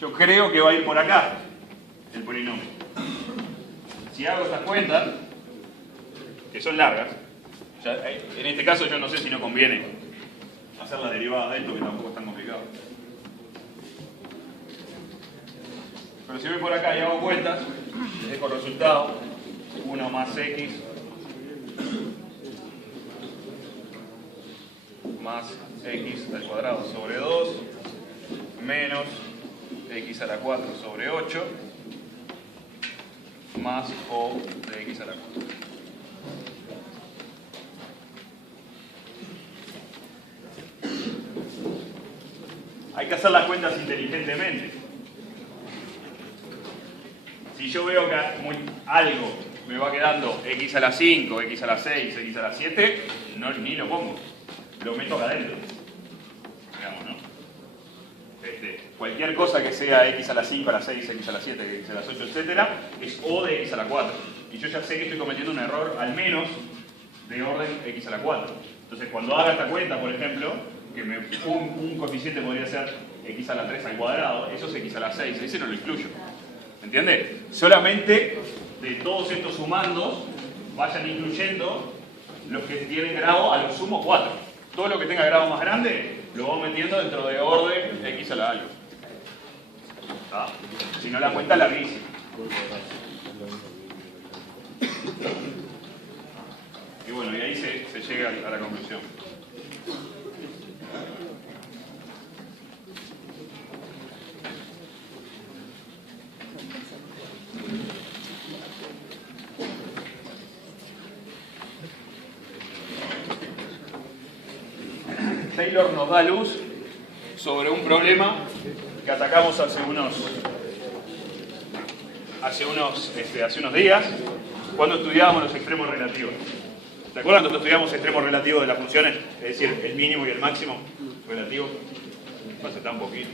Yo creo que va a ir por acá el polinomio. Si hago estas cuentas, que son largas, en este caso yo no sé si no conviene hacer la derivada de esto, que tampoco es tan complicado. Pero si voy por acá y hago cuentas, les dejo el resultado, 1 más x más x al cuadrado sobre 2 menos x a la 4 sobre 8 más o de x a la 4. que hacer las cuentas inteligentemente. Si yo veo que algo me va quedando x a la 5, x a la 6, x a la 7, ni lo pongo. Lo meto acá adentro. Digamos, ¿no? Cualquier cosa que sea x a la 5, a la 6, x a la 7, x a las 8, etc., es O de x a la 4. Y yo ya sé que estoy cometiendo un error al menos de orden x a la 4. Entonces, cuando haga esta cuenta, por ejemplo, que un coeficiente podría ser x a la 3 al cuadrado, eso es x a la 6, ese no lo incluyo. ¿Entiende? Solamente de todos estos sumandos vayan incluyendo los que tienen grado a lo sumo 4. Todo lo que tenga grado más grande lo vamos metiendo dentro de orden x a la algo. ¿Ah? Si no, la cuenta es larguísima. Y bueno, y ahí se llega a la conclusión. Taylor nos da luz sobre un problema que atacamos hace unos días cuando estudiábamos los extremos relativos. ¿Se acuerdan cuando estudiamos extremos relativos de las funciones? Es decir, el mínimo y el máximo relativo. Hace tan poquito.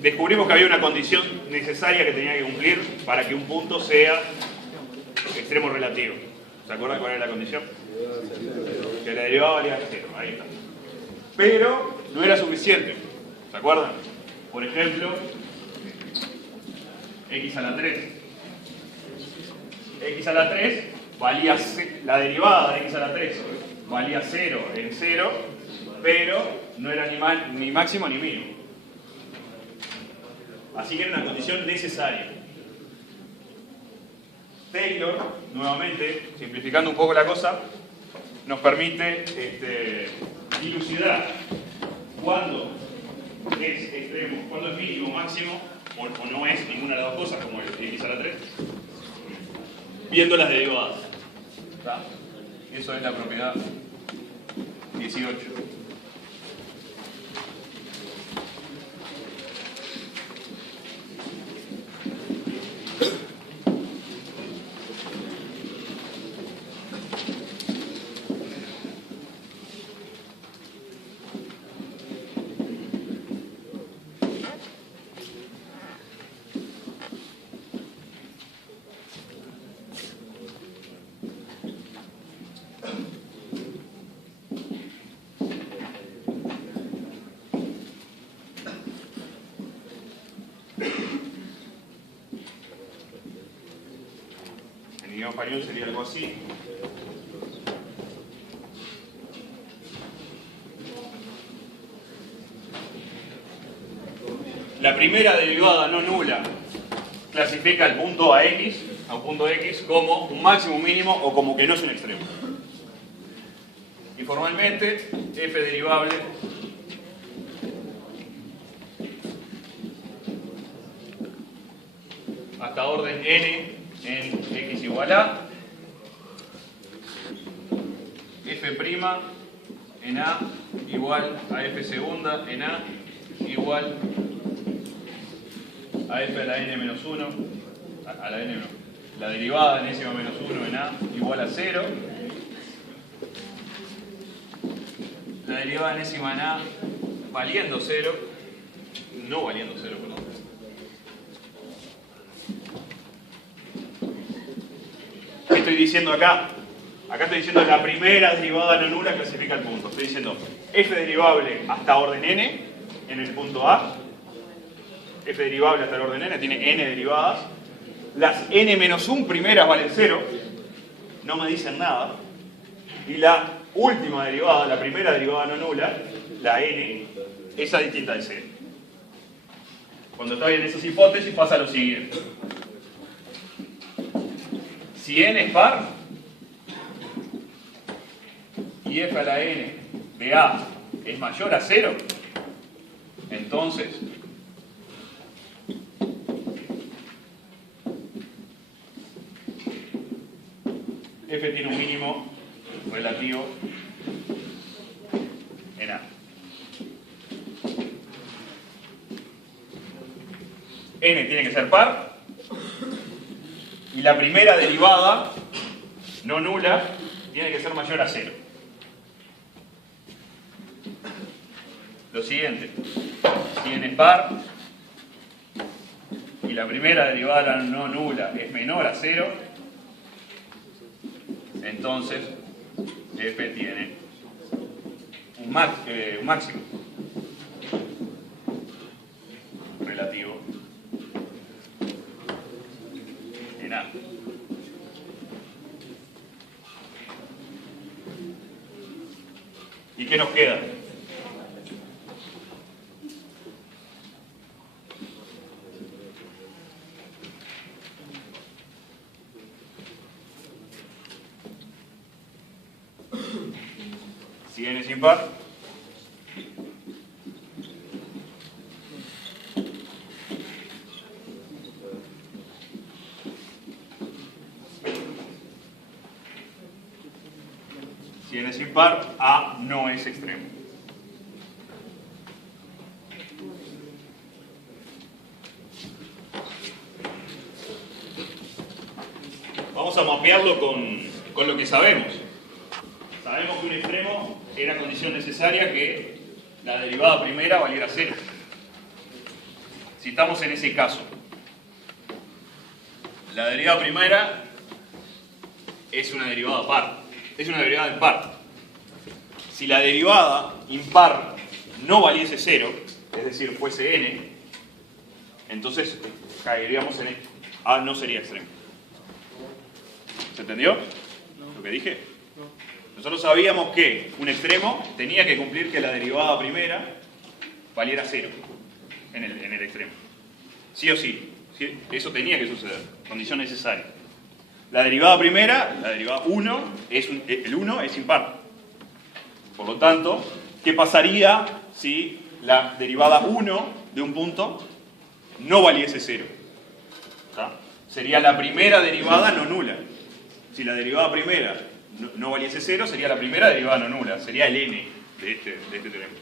Descubrimos que había una condición necesaria que tenía que cumplir para que un punto sea extremo relativo. ¿Se acuerdan cuál era la condición? Que la derivada valía 0. Ahí está. Pero no era suficiente. ¿Se acuerdan? Por ejemplo, x a la 3. X a la 3 valía, la derivada de x a la 3 valía 0 en 0, pero no era ni máximo ni mínimo. Así que era una condición necesaria. Taylor, nuevamente, simplificando un poco la cosa, nos permite dilucidar cuándo es extremo, cuándo es mínimo, máximo, o no es ninguna de las dos cosas, como el x a la 3, viendo las derivadas. ¿Está? Eso es la propiedad 18. En idioma español sería algo así. La primera derivada no nula clasifica el punto a un punto x, como un máximo, un mínimo o como que no es un extremo. Y formalmente, f derivable hasta orden n en x igual a, f' en a igual a f segunda en a igual a f a la n menos 1, a la n no, la derivada enésima menos 1 en a igual a 0, la derivada enésima en a valiendo 0, no valiendo 0, perdón. ¿Qué estoy diciendo acá? Acá estoy diciendo la primera derivada no nula clasifica el punto. Estoy diciendo f derivable hasta orden n en el punto A. F derivable hasta el orden n tiene n derivadas. Las n menos 1 primeras valen 0. No me dicen nada. Y la última derivada, la primera derivada no nula, la n, esa distinta de 0. Cuando estoy en esas hipótesis pasa lo siguiente. Si n es par y f a la n de A es mayor a 0, entonces f tiene un mínimo relativo en A. n tiene que ser par, y la primera derivada, no nula, tiene que ser mayor a 0. Lo siguiente, si n es par, y la primera derivada no nula es menor a 0, entonces f tiene un máximo relativo en A. ¿Y qué nos queda? Si n es impar, si n es impar, A no es extremo. Vamos a mapearlo con lo que sabemos. Sabemos que un extremo era condición necesaria que la derivada primera valiera 0. Si estamos en ese caso, la derivada primera es una derivada par, es una derivada impar. Si la derivada impar no valiese 0, es decir, fuese n, entonces caeríamos en esto. A no sería extremo. ¿Se entendió lo que dije? Nosotros sabíamos que un extremo tenía que cumplir que la derivada primera valiera 0 en el extremo. Sí o sí. Eso tenía que suceder. Condición necesaria. La derivada primera, la derivada 1, el 1 es impar. Por lo tanto, ¿qué pasaría si la derivada 1 de un punto no valiese 0? ¿Está? Sería la primera derivada no nula. Si la derivada primera no valiese 0, sería la primera derivada no nula, sería el n de este teorema.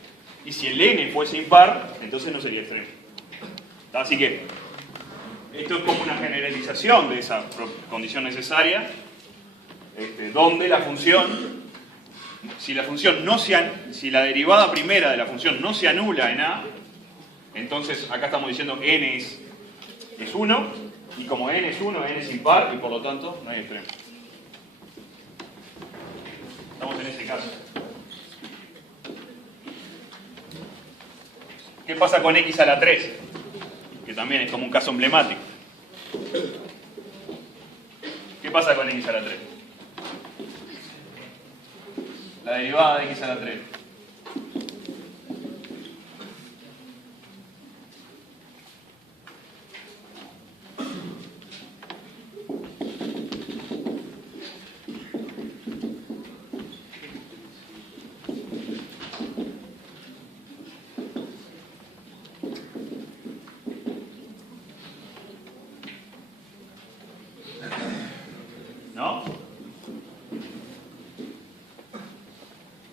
Y si el n fuese impar, entonces no sería extremo. Así que, esto es como una generalización de esa condición necesaria, donde la función, si la derivada primera de la función no se anula en A, entonces acá estamos diciendo n es 1, y como n es 1, n es impar, y por lo tanto no hay extremo. Estamos en ese caso. ¿Qué pasa con x a la 3? Que también es como un caso emblemático. ¿Qué pasa con x a la 3? La derivada de x a la 3. ¿No?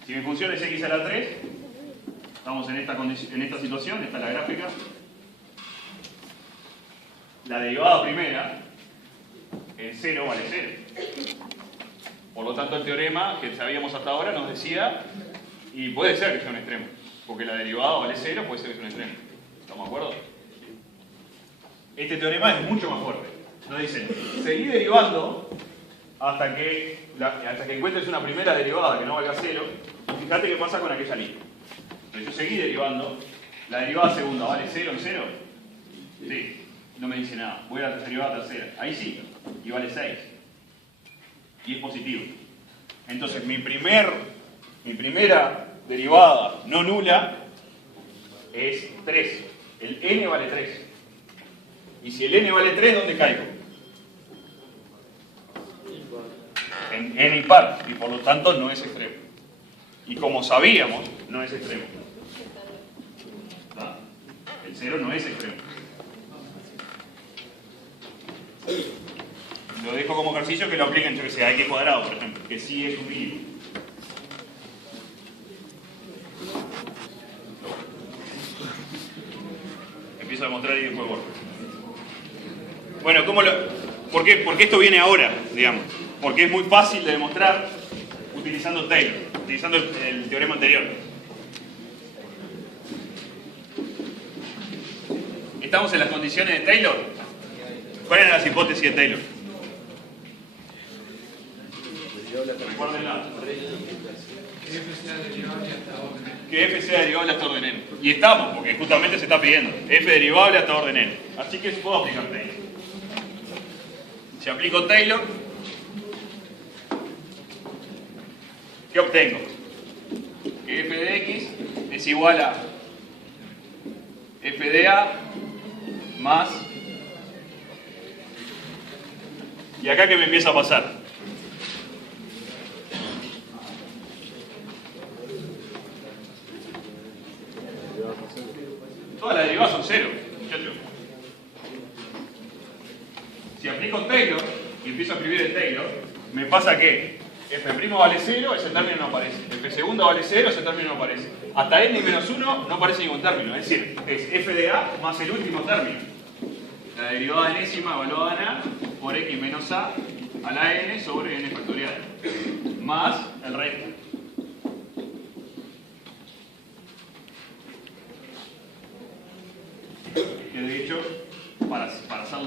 Si mi función es x a la 3, estamos en esta situación, esta es la gráfica. La derivada primera, en 0 vale 0. Por lo tanto, el teorema que sabíamos hasta ahora nos decía, y puede ser que sea un extremo, porque la derivada vale 0, puede ser que sea un extremo. ¿Estamos de acuerdo? Este teorema es mucho más fuerte. Nos dice, seguí derivando hasta que encuentres una primera derivada que no valga 0, y fíjate qué pasa con aquella línea. Entonces yo seguí derivando, la derivada segunda vale 0 en 0, sí, no me dice nada, voy a la derivada tercera, ahí sí, y vale 6, y es positivo. Entonces mi primera derivada no nula es 3, el n vale 3, y si el n vale 3, ¿dónde caigo? En n impar, y por lo tanto no es extremo. Y como sabíamos, no es extremo. ¿Está? El 0 no es extremo. Lo dejo como ejercicio que lo apliquen, yo que sé, a x cuadrado, por ejemplo, que sí es un mínimo. Empiezo a demostrar y después vuelvo. Bueno, ¿por qué esto viene ahora, digamos? Porque es muy fácil de demostrar utilizando Taylor, utilizando el teorema anterior. ¿Estamos en las condiciones de Taylor? ¿Cuáles eran las hipótesis de Taylor? Recuérdenla. Que f sea derivable hasta orden n. Y estamos, porque justamente se está pidiendo. F derivable hasta orden n. Así que puedo aplicar Taylor. Si aplico Taylor, ¿qué obtengo? Que f de x es igual a f de a más... ¿Y acá qué me empieza a pasar? Todas las derivadas son cero, muchachos. Si aplico Taylor y empiezo a escribir el Taylor, me pasa que f' vale 0, ese término no aparece. F segundo vale 0, ese término no aparece. Hasta n menos 1 no aparece ningún término. Es decir, es f de a más el último término. La derivada enésima evaluada en a por x menos a la n sobre n factorial. Más el resto. Que de hecho, para hacer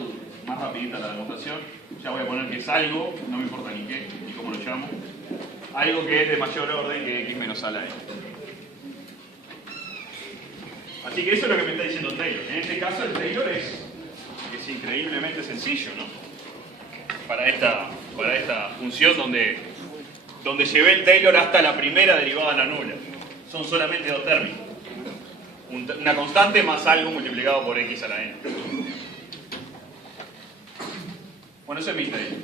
más rapidita la demostración, ya voy a poner que es algo, no me importa ni qué, ni cómo lo llamo, algo que es de mayor orden que x menos a la n. Así que eso es lo que me está diciendo Taylor. En este caso el Taylor es increíblemente sencillo, ¿no? Para esta función donde llevé el Taylor hasta la primera derivada de la nula. Son solamente dos términos. Una constante más algo multiplicado por x a la n. Bueno, eso es mi Taylor.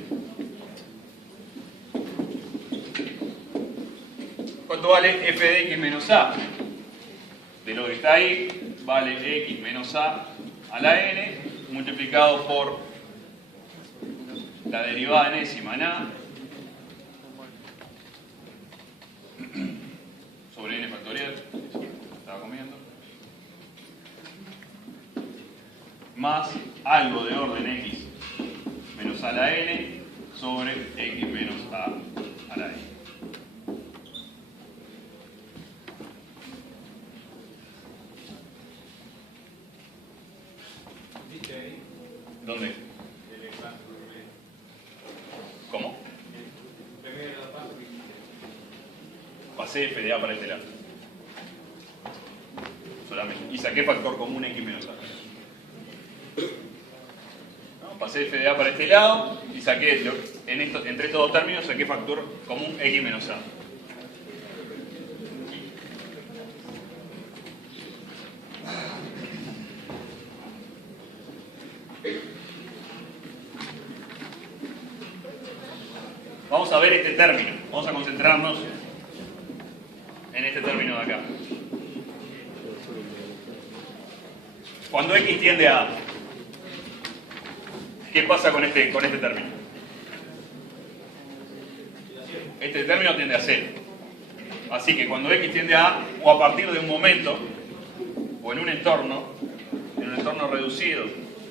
¿Cuánto vale f de x menos a? De lo que está ahí, vale x menos a la n multiplicado por la derivada enésima en a sobre n factorial, estaba comiendo, más algo de orden x menos a la n sobre x menos a la n. ¿Dónde? ¿Cómo? Pasé f de a para este lado. Solamente. Y saqué factor común x menos a. ¿No? Pasé f de a para este lado y saqué, entre estos dos términos, saqué factor común x menos a. Vamos a ver este término. Vamos a concentrarnos en este término de acá. Cuando x tiende a A, ¿qué pasa con este término? Este término tiende a 0. Así que cuando x tiende a A, o a partir de un momento, o en un entorno reducido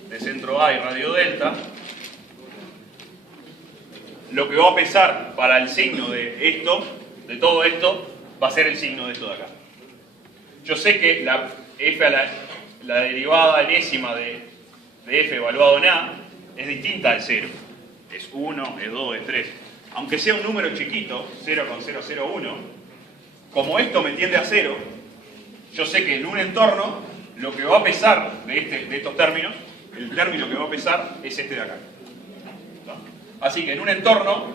de centro A y radio delta, lo que va a pesar para el signo de esto, de todo esto, va a ser el signo de esto de acá. Yo sé que la derivada enésima de f evaluado en a es distinta al 0. Es 1, es 2, es 3. Aunque sea un número chiquito, 0,001, como esto me tiende a 0, yo sé que en un entorno lo que va a pesar de estos términos, el término que va a pesar es este de acá. Así que en un entorno,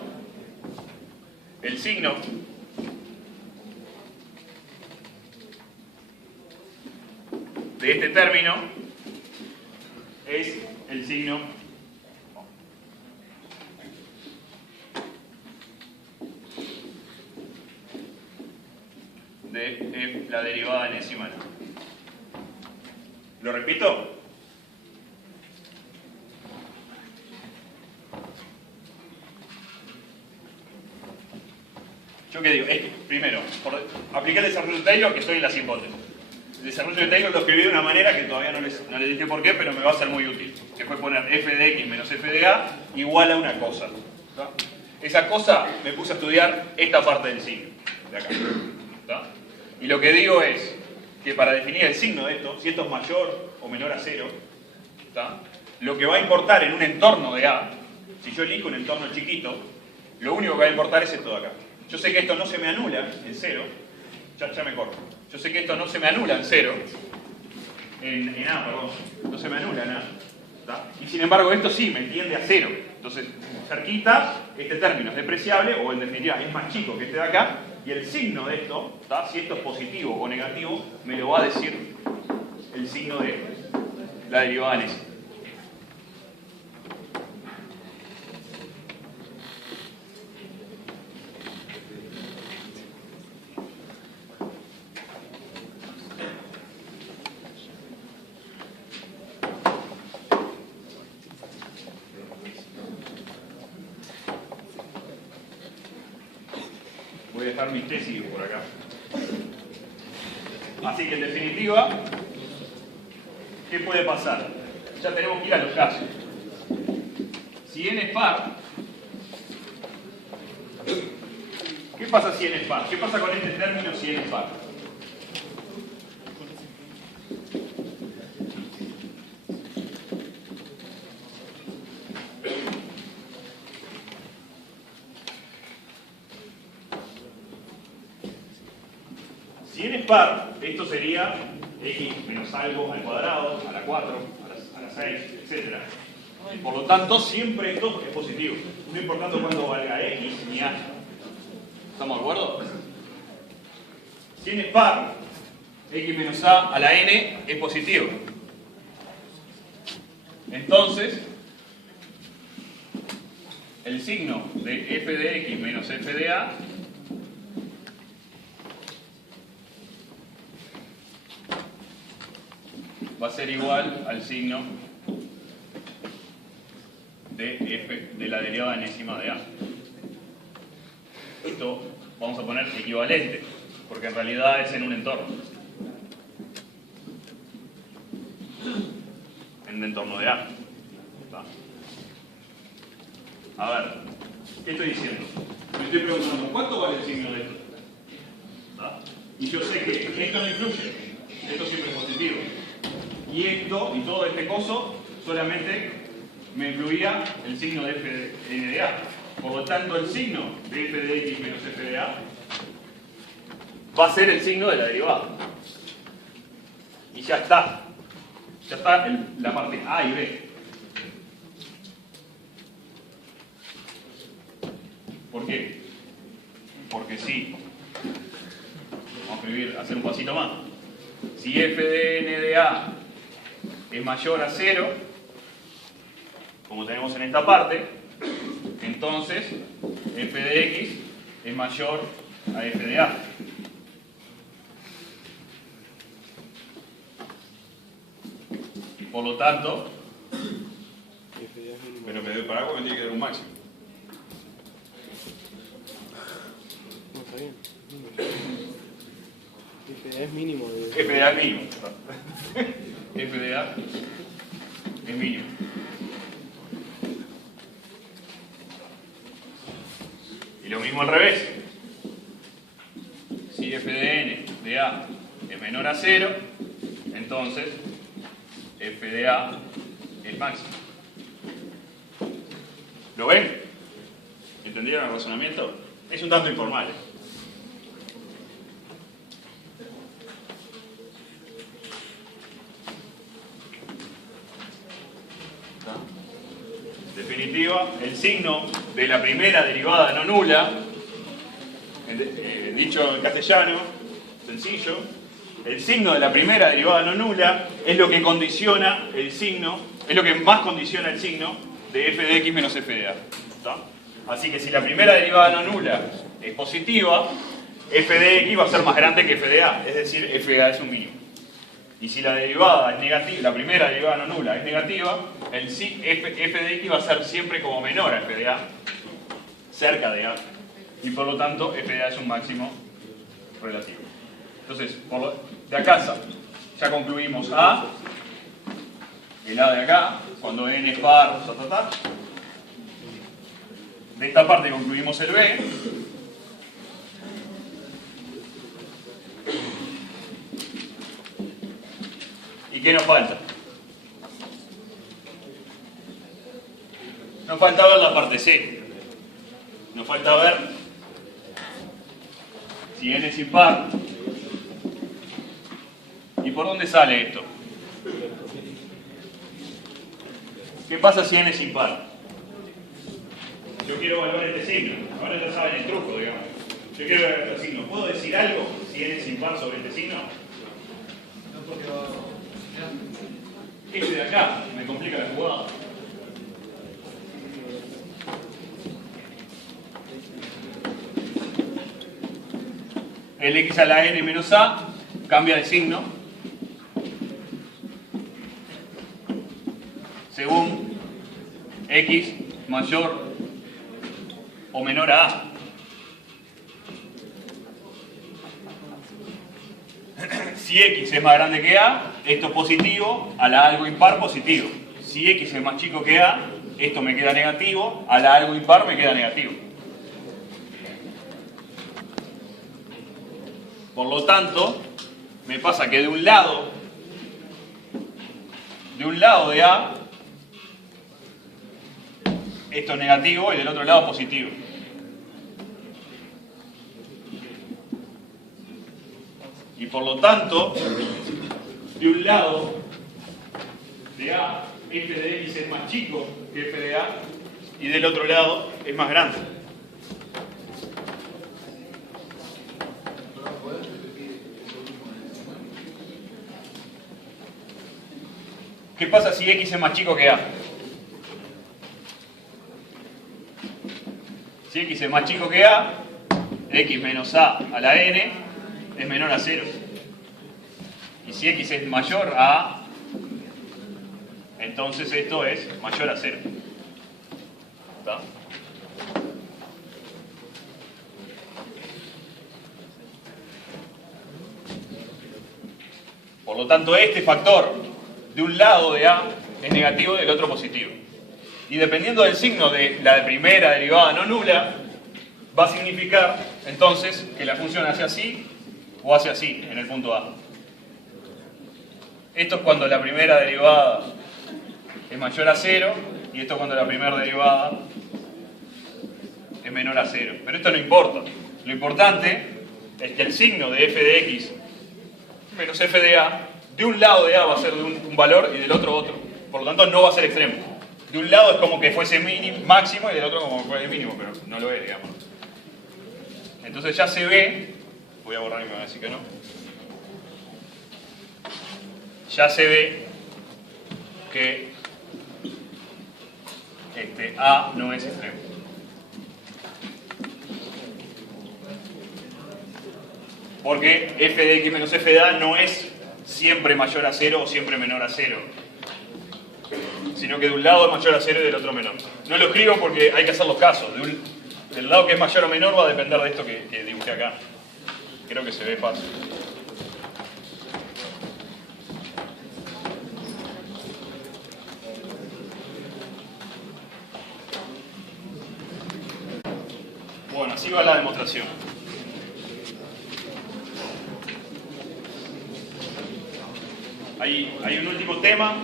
el signo de este término es el signo de la derivada enésima. ¿Lo repito? ¿Yo qué digo? Primero, apliqué el desarrollo de Taylor, que estoy en las hipótesis. El desarrollo de Taylor lo escribí de una manera que todavía no les dije por qué, pero me va a ser muy útil. fue poner f de x menos f de a igual a una cosa. ¿Tá? Esa cosa me puse a estudiar esta parte del signo, de acá. ¿Tá? Y lo que digo es que para definir el signo de esto, si esto es mayor o menor a 0, ¿tá? Lo que va a importar en un entorno de A, si yo elijo un entorno chiquito, lo único que va a importar es esto de acá. Yo sé que esto no se me anula en 0, ya me corto. Yo sé que esto no se me anula en 0, en A, perdón, no se me anula en A, ¿tá? Y sin embargo esto sí me tiende a 0. Entonces, cerquita, este término es despreciable, o en definitiva es más chico que este de acá, y el signo de esto, ¿tá? Si esto es positivo o negativo, me lo va a decir el signo de la derivada en S. Voy a dejar mi tesis por acá. Así que en definitiva, ¿qué puede pasar? Ya tenemos que ir a los casos. Si n es par, ¿qué pasa si n es par? ¿Qué pasa con este término si n es par? Si n es par, esto sería x menos algo al cuadrado, a la 4, a la 6, etc. Y por lo tanto, siempre esto es positivo, no importando cuánto valga x ni a. ¿Estamos de acuerdo? Si n es par, x menos a la n es positivo. Entonces, el signo de f de x menos f de a va a ser igual al signo de f de la derivada enésima de a. Esto vamos a poner equivalente, porque en realidad es en un entorno. En un entorno de a. ¿Tá? A ver, ¿qué estoy diciendo? Me estoy preguntando, ¿cuánto vale el signo de esto? ¿Tá? Y yo sé que esto no influye, esto siempre es positivo. Y esto, y todo este coso, solamente me incluía el signo de f de n de a. Por lo tanto, el signo de f de x menos f de a va a ser el signo de la derivada. Y ya está. Ya está la parte A y B. ¿Por qué? Porque sí. Vamos a escribir, hacer un pasito más. Si f de n de a es mayor a 0, como tenemos en esta parte, entonces f de x es mayor a f de a. Por lo tanto, pero me doy para algo, me tiene que dar un máximo. No, está bien. F es mínimo. F de A es mínimo. F de A es mínimo. Y lo mismo al revés. Si f de n de A es menor a 0, entonces f de A es máximo. ¿Lo ven? ¿Entendieron el razonamiento? Es un tanto informal. En definitiva, el signo de la primera derivada no nula, dicho en castellano, sencillo, el signo de la primera derivada no nula es lo que condiciona el signo, es lo que más condiciona el signo de f de x menos f de a. ¿Tá? Así que si la primera derivada no nula es positiva, f de x va a ser más grande que f de a, es decir, f de a es un mínimo. Y si la derivada es negativa, la primera derivada no nula es negativa, el f de x va a ser siempre como menor a f de a, cerca de a, y por lo tanto f de a es un máximo relativo. Entonces, de acá ya concluimos A, el A de acá, cuando n es par, de esta parte concluimos el B. ¿Y qué nos falta? Nos falta ver la parte C. Nos falta ver si n es impar. ¿Y por dónde sale esto? ¿Qué pasa si n es impar? Yo quiero evaluar este signo. Ahora ya saben el truco, digamos. Yo quiero evaluar este signo. ¿Puedo decir algo si n es impar sobre este signo? No, porque Este de acá me complica la jugada. El x a la n menos a cambia de signo según x mayor o menor a a. Si x es más grande que a, esto es positivo, a la algo impar positivo. Si x es más chico que a, esto me queda negativo, a la algo impar me queda negativo. Por lo tanto, me pasa que de un lado de A, esto es negativo y del otro lado positivo. Y por lo tanto, de un lado de A, f de x es más chico que f de A, y del otro lado es más grande. ¿Qué pasa si x es más chico que a? Si x es más chico que a, x menos a la n es menor a 0. Y si x es mayor a a, entonces esto es mayor a 0. ¿Está? Por lo tanto, este factor de un lado de A es negativo y del otro positivo. Y dependiendo del signo de la primera derivada no nula, va a significar entonces que la función hace así o hace así en el punto A. Esto es cuando la primera derivada es mayor a 0 y esto es cuando la primera derivada es menor a 0. Pero esto no importa. Lo importante es que el signo de f de x menos f de a, de un lado de A va a ser de un valor y del otro otro. Por lo tanto, no va a ser extremo. De un lado es como que fuese máximo y del otro como que fuese mínimo, pero no lo es, digamos. Entonces ya se ve, voy a borrar y me va a decir que no. Ya se ve que A no es extremo. Porque f de x menos f de a no es siempre mayor a 0 o siempre menor a 0, sino que de un lado es mayor a 0 y del otro menor. No lo escribo porque hay que hacer los casos. Del lado que es mayor o menor va a depender de esto que dibujé acá. Creo que se ve fácil. Bueno, así va la demostración. Hay un último tema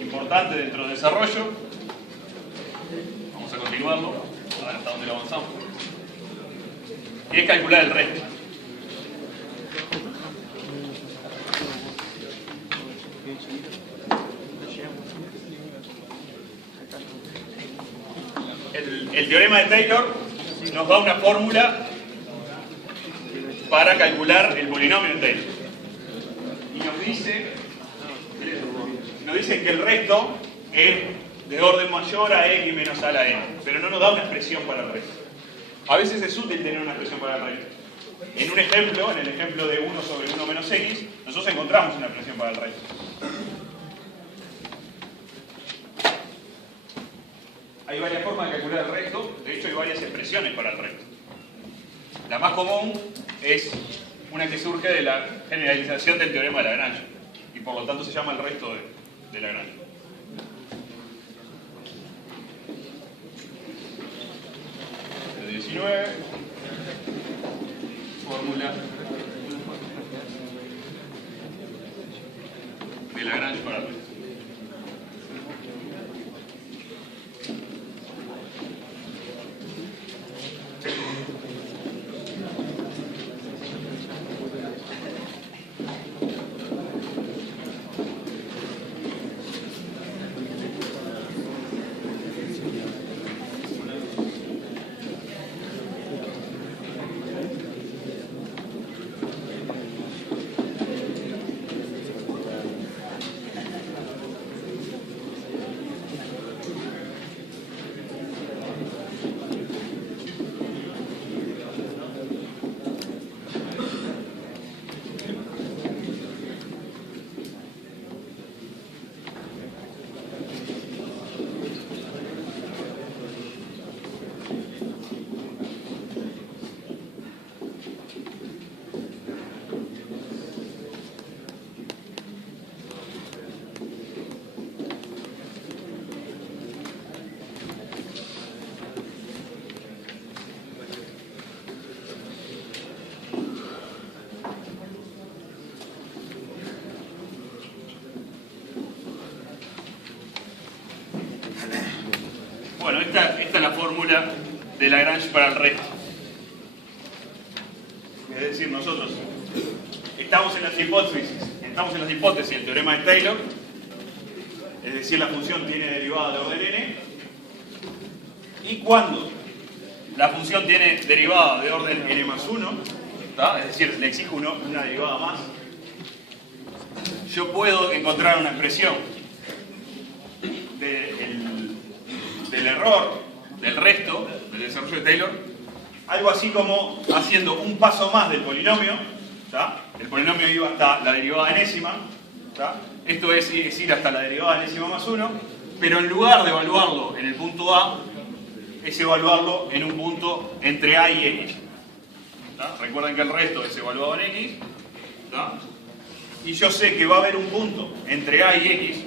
importante dentro del desarrollo. Vamos a continuarlo, a ver hasta dónde lo avanzamos. Y es calcular el resto. El teorema de Taylor nos da una fórmula para calcular el polinomio de Taylor. Y nos dice que el resto es de orden mayor a x menos a la n, pero no nos da una expresión para el resto. A veces es útil tener una expresión para el resto. En un ejemplo, en el ejemplo de 1 sobre 1 menos x, nosotros encontramos una expresión para el resto. Hay varias formas de calcular el resto, de hecho hay varias expresiones para el resto. La más común es una que surge de la generalización del teorema de Lagrange, y por lo tanto se llama el resto de. de Lagrange. El 19, fórmula de Lagrange para restos. Bueno, esta es la fórmula de Lagrange para el resto. Es decir, nosotros estamos en las hipótesis del teorema de Taylor, es decir, la función tiene derivada de orden n, y cuando la función tiene derivada de orden n más 1, es decir, le exijo una derivada más, yo puedo encontrar una expresión del error, del resto, del desarrollo de Taylor, algo así como haciendo un paso más del polinomio, ¿tá? El polinomio iba hasta la derivada enésima, ¿tá? Esto es ir hasta la derivada enésima más 1, pero en lugar de evaluarlo en el punto A, es evaluarlo en un punto entre A y X. ¿Tá? Recuerden que el resto es evaluado en X, ¿tá? Y yo sé que va a haber un punto entre A y X.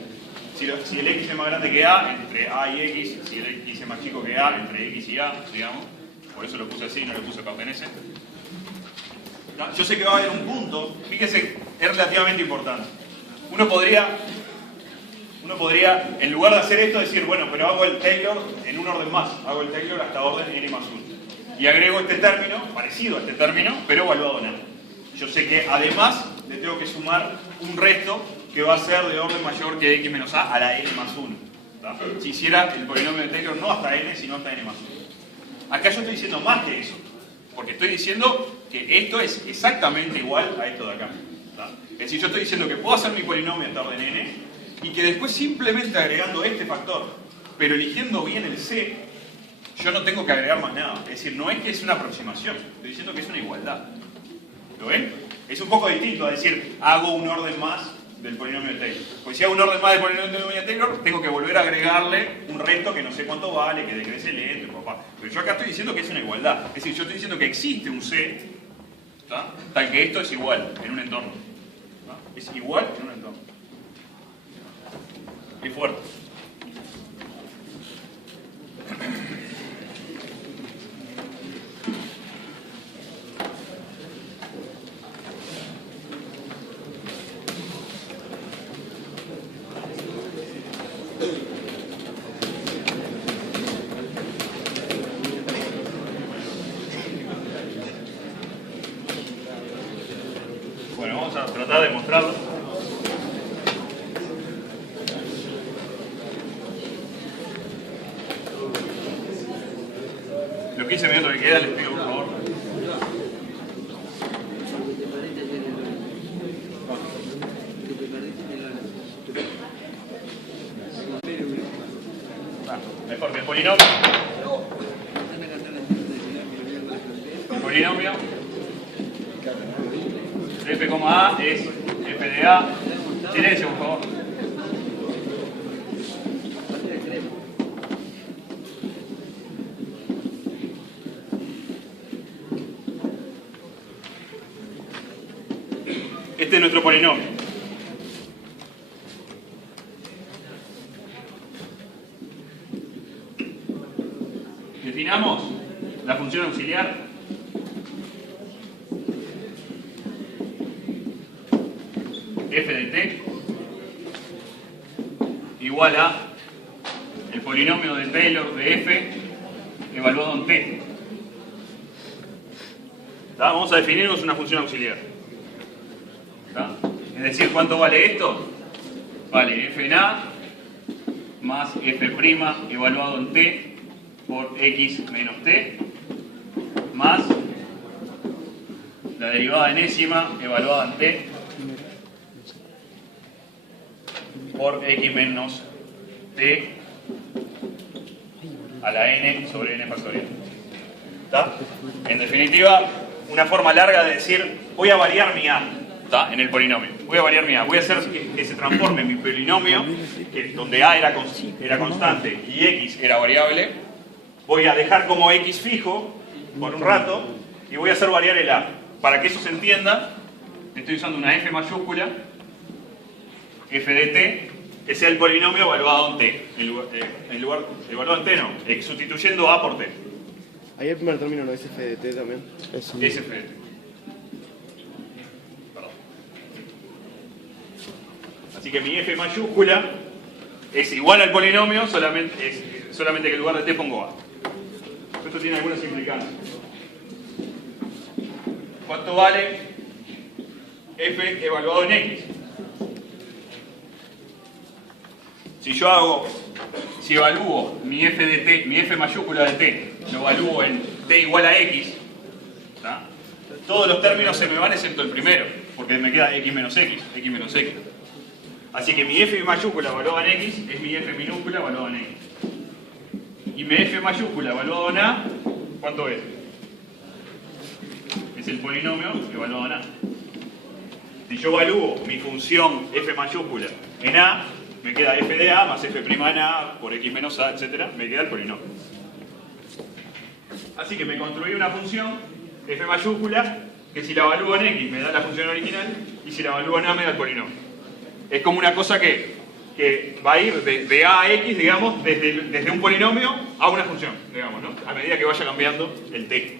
Si el X es más grande que A, entre A y X. Si el X es más chico que A, entre X y A, digamos. Por eso lo puse así, no lo puse pertenece. ¿No? Yo sé que va a haber un punto. Fíjense, es relativamente importante. Uno podría, en lugar de hacer esto, decir, bueno, pero hago el Taylor en un orden más. Hago el Taylor hasta orden n más 1. Y agrego este término, parecido a este término, pero evaluado en A. Yo sé que además le tengo que sumar un resto que va a ser de orden mayor que x menos a la n más 1. ¿Tá? Si hiciera el polinomio de Taylor no hasta n, sino hasta n más 1. Acá yo estoy diciendo más que eso, porque estoy diciendo que esto es exactamente igual a esto de acá. ¿Tá? Es decir, yo estoy diciendo que puedo hacer mi polinomio hasta orden n, y que después simplemente agregando este factor, pero eligiendo bien el c, yo no tengo que agregar más nada. Es decir, no es que es una aproximación, estoy diciendo que es una igualdad. ¿Lo ven? Es un poco distinto a decir, hago un orden más del polinomio de Taylor. Pues si hago un orden más del polinomio de Taylor, tengo que volver a agregarle un resto que no sé cuánto vale, que decrece lento, papá. Pero yo acá estoy diciendo que es una igualdad. Es decir, yo estoy diciendo que existe un C, ¿tá? Tal que esto es igual en un entorno. ¿Tá? Es igual en un entorno. Es fuerte. Bueno, vamos a tratar de mostrarlo. Los 15 minutos que quedan les pido por favor. Mejor que el polinomio. El polinomio f, A es f de A. Silencio, por favor. Este es nuestro polinomio. la función auxiliar f de t igual a el polinomio de Taylor de f evaluado en t. ¿Tá? Vamos a definirnos una función auxiliar. ¿Tá? Es decir, ¿cuánto vale esto? Vale f en a más f' evaluado en t por x menos t más la derivada enésima evaluada en t por x menos t a la n sobre n factorial. ¿Tá? En definitiva, una forma larga de decir, voy a variar mi a, ¿tá? En el polinomio. Voy a variar mi a. Voy a hacer que se transforme mi polinomio, donde a era constante y x era variable. Voy a dejar como x fijo por un rato y voy a hacer variar el a. Para que eso se entienda, estoy usando una f mayúscula, f de t, que sea el polinomio evaluado en t. En lugar evaluado en t no, sustituyendo a por t. Ahí el primer término no es f de t también. Eso Es f de t. Perdón. Así que mi f mayúscula es igual al polinomio, solamente que en lugar de t pongo a. Esto tiene algunas implicancias. ¿Cuánto vale f evaluado en x? Si evalúo mi f de t, mi f mayúscula de t, lo evalúo en t igual a x, ¿tá? Todos los términos se me van excepto el primero, porque me queda x menos x, x menos x. Así que mi f mayúscula evaluada en x es mi f minúscula evaluada en x. Y mi f mayúscula evaluado en a, ¿cuánto es? Es el polinomio evaluado en a. Si yo evalúo mi función f mayúscula en a, me queda f de a más f' en a por x menos a, etc. Me queda el polinomio. Así que me construí una función f mayúscula que si la evalúo en x me da la función original y si la evalúo en a me da el polinomio. Es como una cosa que va a ir de a a x, digamos, desde un polinomio a una función, digamos, ¿no? A medida que vaya cambiando el t.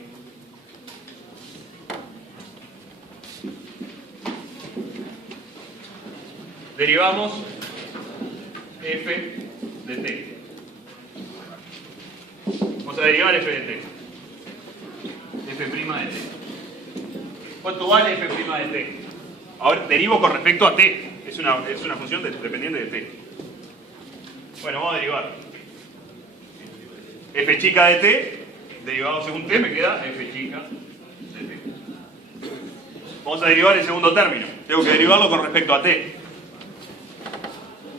Derivamos f de t. Vamos a derivar f de t. F' de t. ¿Cuánto vale f' de t? Ahora derivo con respecto a t. Es una función dependiente de t. Bueno, vamos a derivar. F chica de t, derivado según t, me queda f chica de t. Vamos a derivar el segundo término. Tengo que derivarlo con respecto a t.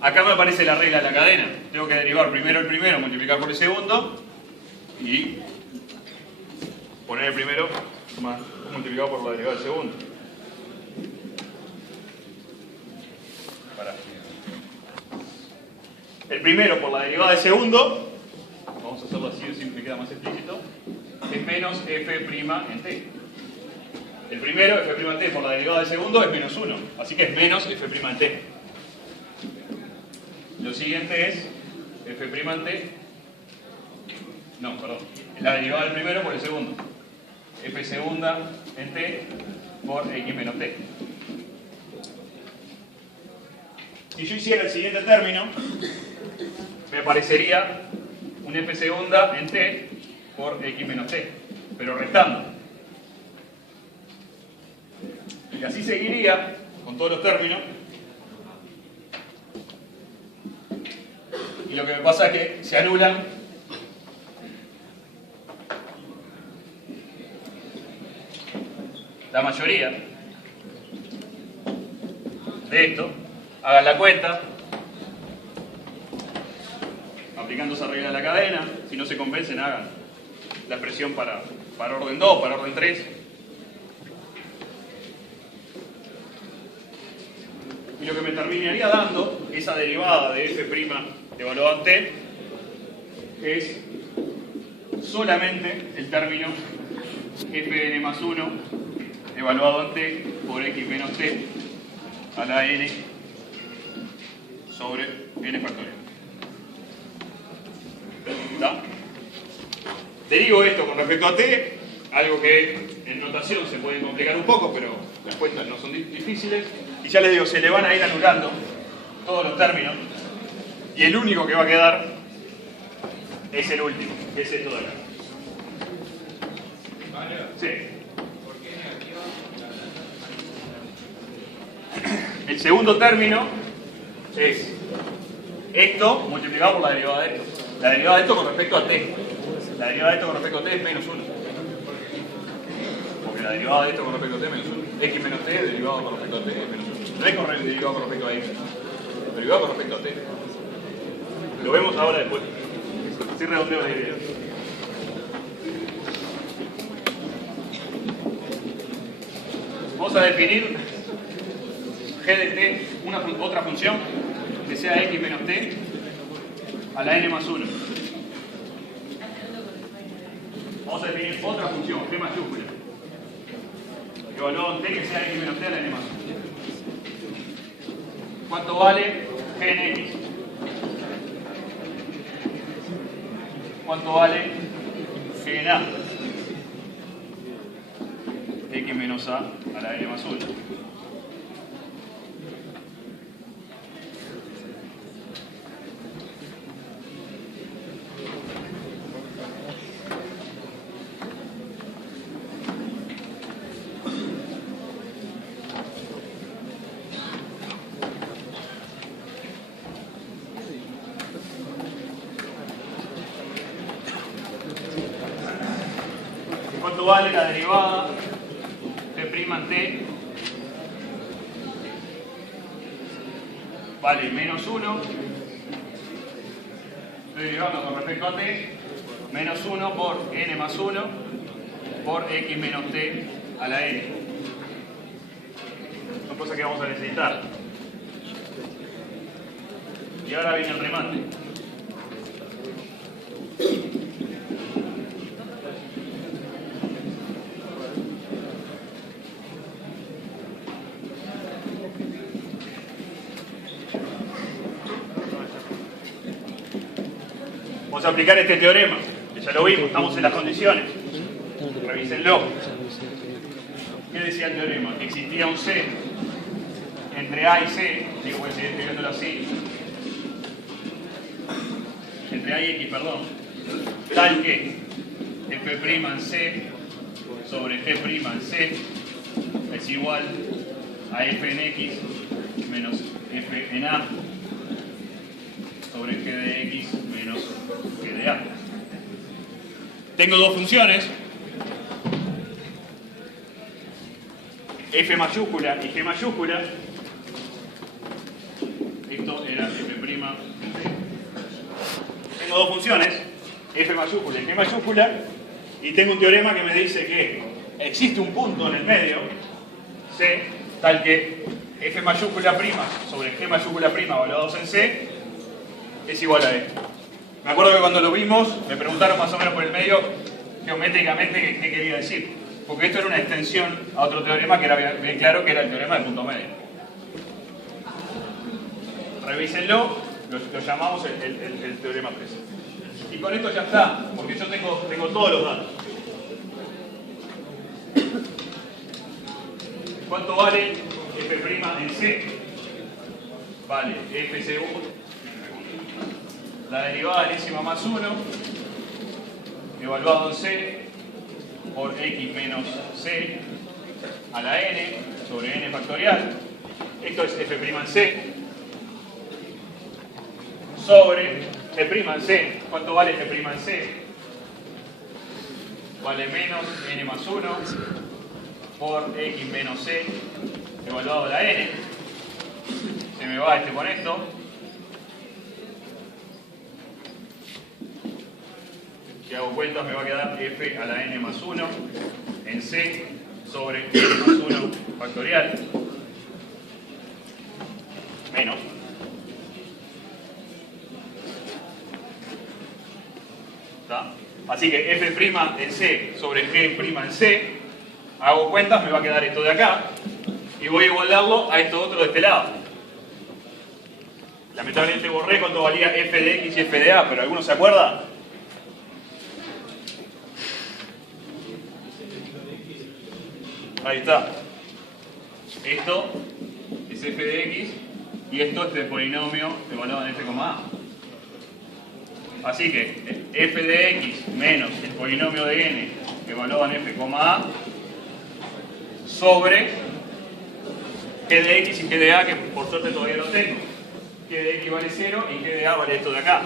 Acá me aparece la regla de la cadena. Tengo que derivar primero el primero, multiplicar por el segundo y poner el primero más multiplicado por la derivada del segundo. El primero por la derivada del segundo, vamos a hacerlo así, así me queda más explícito, es menos f' en t. El primero, f' en t por la derivada del segundo, es menos 1, así que es menos f' en t. Lo siguiente es f' en t, no, perdón, la derivada del primero por el segundo, f segunda en t por x menos t. Si yo hiciera el siguiente término, me aparecería un f segunda en t por x menos t, pero restando. Y así seguiría con todos los términos. Y lo que me pasa es que se anulan la mayoría de esto. Hagan la cuenta, aplicando esa regla de la cadena. Si no se convencen, hagan la expresión para orden 2, para orden 3. Y lo que me terminaría dando, esa derivada de f' evaluada en t, es solamente el término fn más 1 evaluado en t por x menos t a la n sobre n factorial. ¿Está? Derivo esto con respecto a t, algo que en notación se puede complicar un poco, pero las cuentas no son difíciles. Y ya les digo, se le van a ir anulando todos los términos. Y el único que va a quedar es el último, que es esto de acá. Sí. El segundo término es esto multiplicado por la derivada de esto. La derivada de esto con respecto a t. La derivada de esto con respecto a t es menos 1. Porque la derivada de esto con respecto a t es menos 1. X menos t derivado con respecto a t es menos 1. No es correcto derivado con respecto a x. Derivado con respecto a t. Lo vemos ahora después. Así redondeo la idea. Vamos a definir g de t, otra función que sea x menos t a la n más 1. Vamos a definir otra función, g mayúscula, evaluado en t que sea x menos t a la n más 1. ¿Cuánto vale g en x? ¿Cuánto vale g en a? X menos a la n más 1. ¿Cuánto vale la derivada g' en t? Vale menos 1. Estoy derivando con respecto a t. Menos 1 por n más 1 por x menos t a la n. Son cosas que vamos a necesitar. Y ahora viene el remate. Vamos a aplicar este teorema, que ya lo vimos, estamos en las condiciones. Revísenlo. ¿Qué decía el teorema? Que existía un C entre A y C, digo, voy a seguir escribiéndolo así, entre A y X, perdón, tal que f' en C sobre g' en C es igual a f en X menos f en A sobre g de X menos g de A. Tengo dos funciones, f mayúscula y g mayúscula. Esto era f'. Tengo dos funciones, f mayúscula y g mayúscula, y tengo un teorema que me dice que existe un punto en el medio, C, tal que f mayúscula prima sobre g mayúscula prima evaluados en C es igual a esto. Me acuerdo que cuando lo vimos me preguntaron más o menos por el medio geométricamente qué quería decir, porque esto era una extensión a otro teorema que era bien claro, que era el teorema del punto medio. Revísenlo, lo llamamos el teorema 3. Y con esto ya está, porque yo tengo todos los datos. ¿Cuánto vale f' en C? Vale f segundo, la derivada enésima más 1, evaluado en C, por x menos c a la n sobre n factorial. Esto es f' en C sobre f' en C. ¿Cuánto vale f' en C? Vale menos n más 1 por x menos c evaluado a la n. Se me va este con esto. Si hago cuentas me va a quedar f a la n más 1 en c sobre n más 1 factorial menos. ¿Está? Así que f' en c sobre g' en c, hago cuentas, me va a quedar esto de acá y voy a igualarlo a esto otro de este lado. Lamentablemente borré cuánto valía f de x y f de a, pero ¿alguno se acuerda? Ahí está. Esto es f de x y esto es el polinomio evaluado en f, a. Así que f de x menos el polinomio de n evaluado en f, a sobre g de x y g de a, que por suerte todavía lo tengo. G de x vale 0 y g de a vale esto de acá.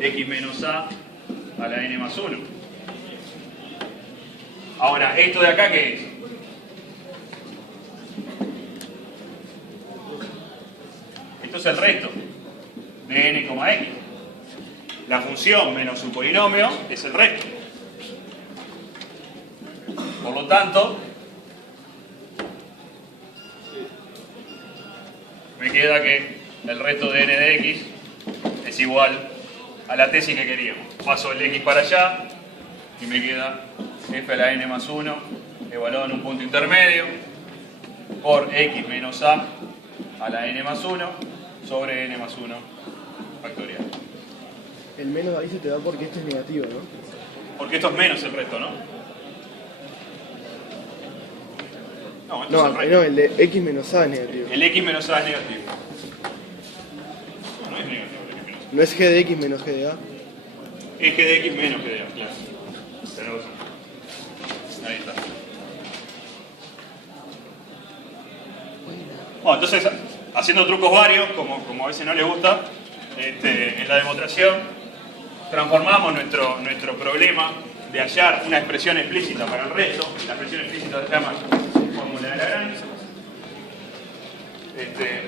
X menos a la n más 1. Ahora, ¿esto de acá qué es? Esto es el resto de n, x. La función menos su polinomio es el resto. Por lo tanto, me queda que el resto de n de x es igual a la tesis que queríamos. Paso el x para allá y me queda f a la n más 1 evaluado en un punto intermedio por x menos a la n más 1 sobre n más 1 factorial. El menos ahí se te da porque esto es negativo, ¿no? Porque esto es menos el resto, ¿no? No, esto No, es el resto. no, el de x menos a es negativo. El x menos a es negativo. No es negativo el x menos a. No es g de x menos g de a. Es g de x menos g de a, claro. Tenés razón. Ahí está. Bueno, entonces, haciendo trucos varios, como a veces no les gusta, en la demostración transformamos nuestro problema de hallar una expresión explícita para el resto. La expresión explícita se llama fórmula de Lagrange.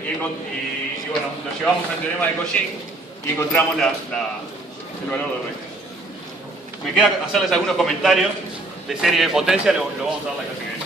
Y bueno, lo llevamos al teorema de Cauchy y encontramos el valor del resto. Me queda hacerles algunos comentarios de serie de potencia, lo vamos a dar la clase que viene.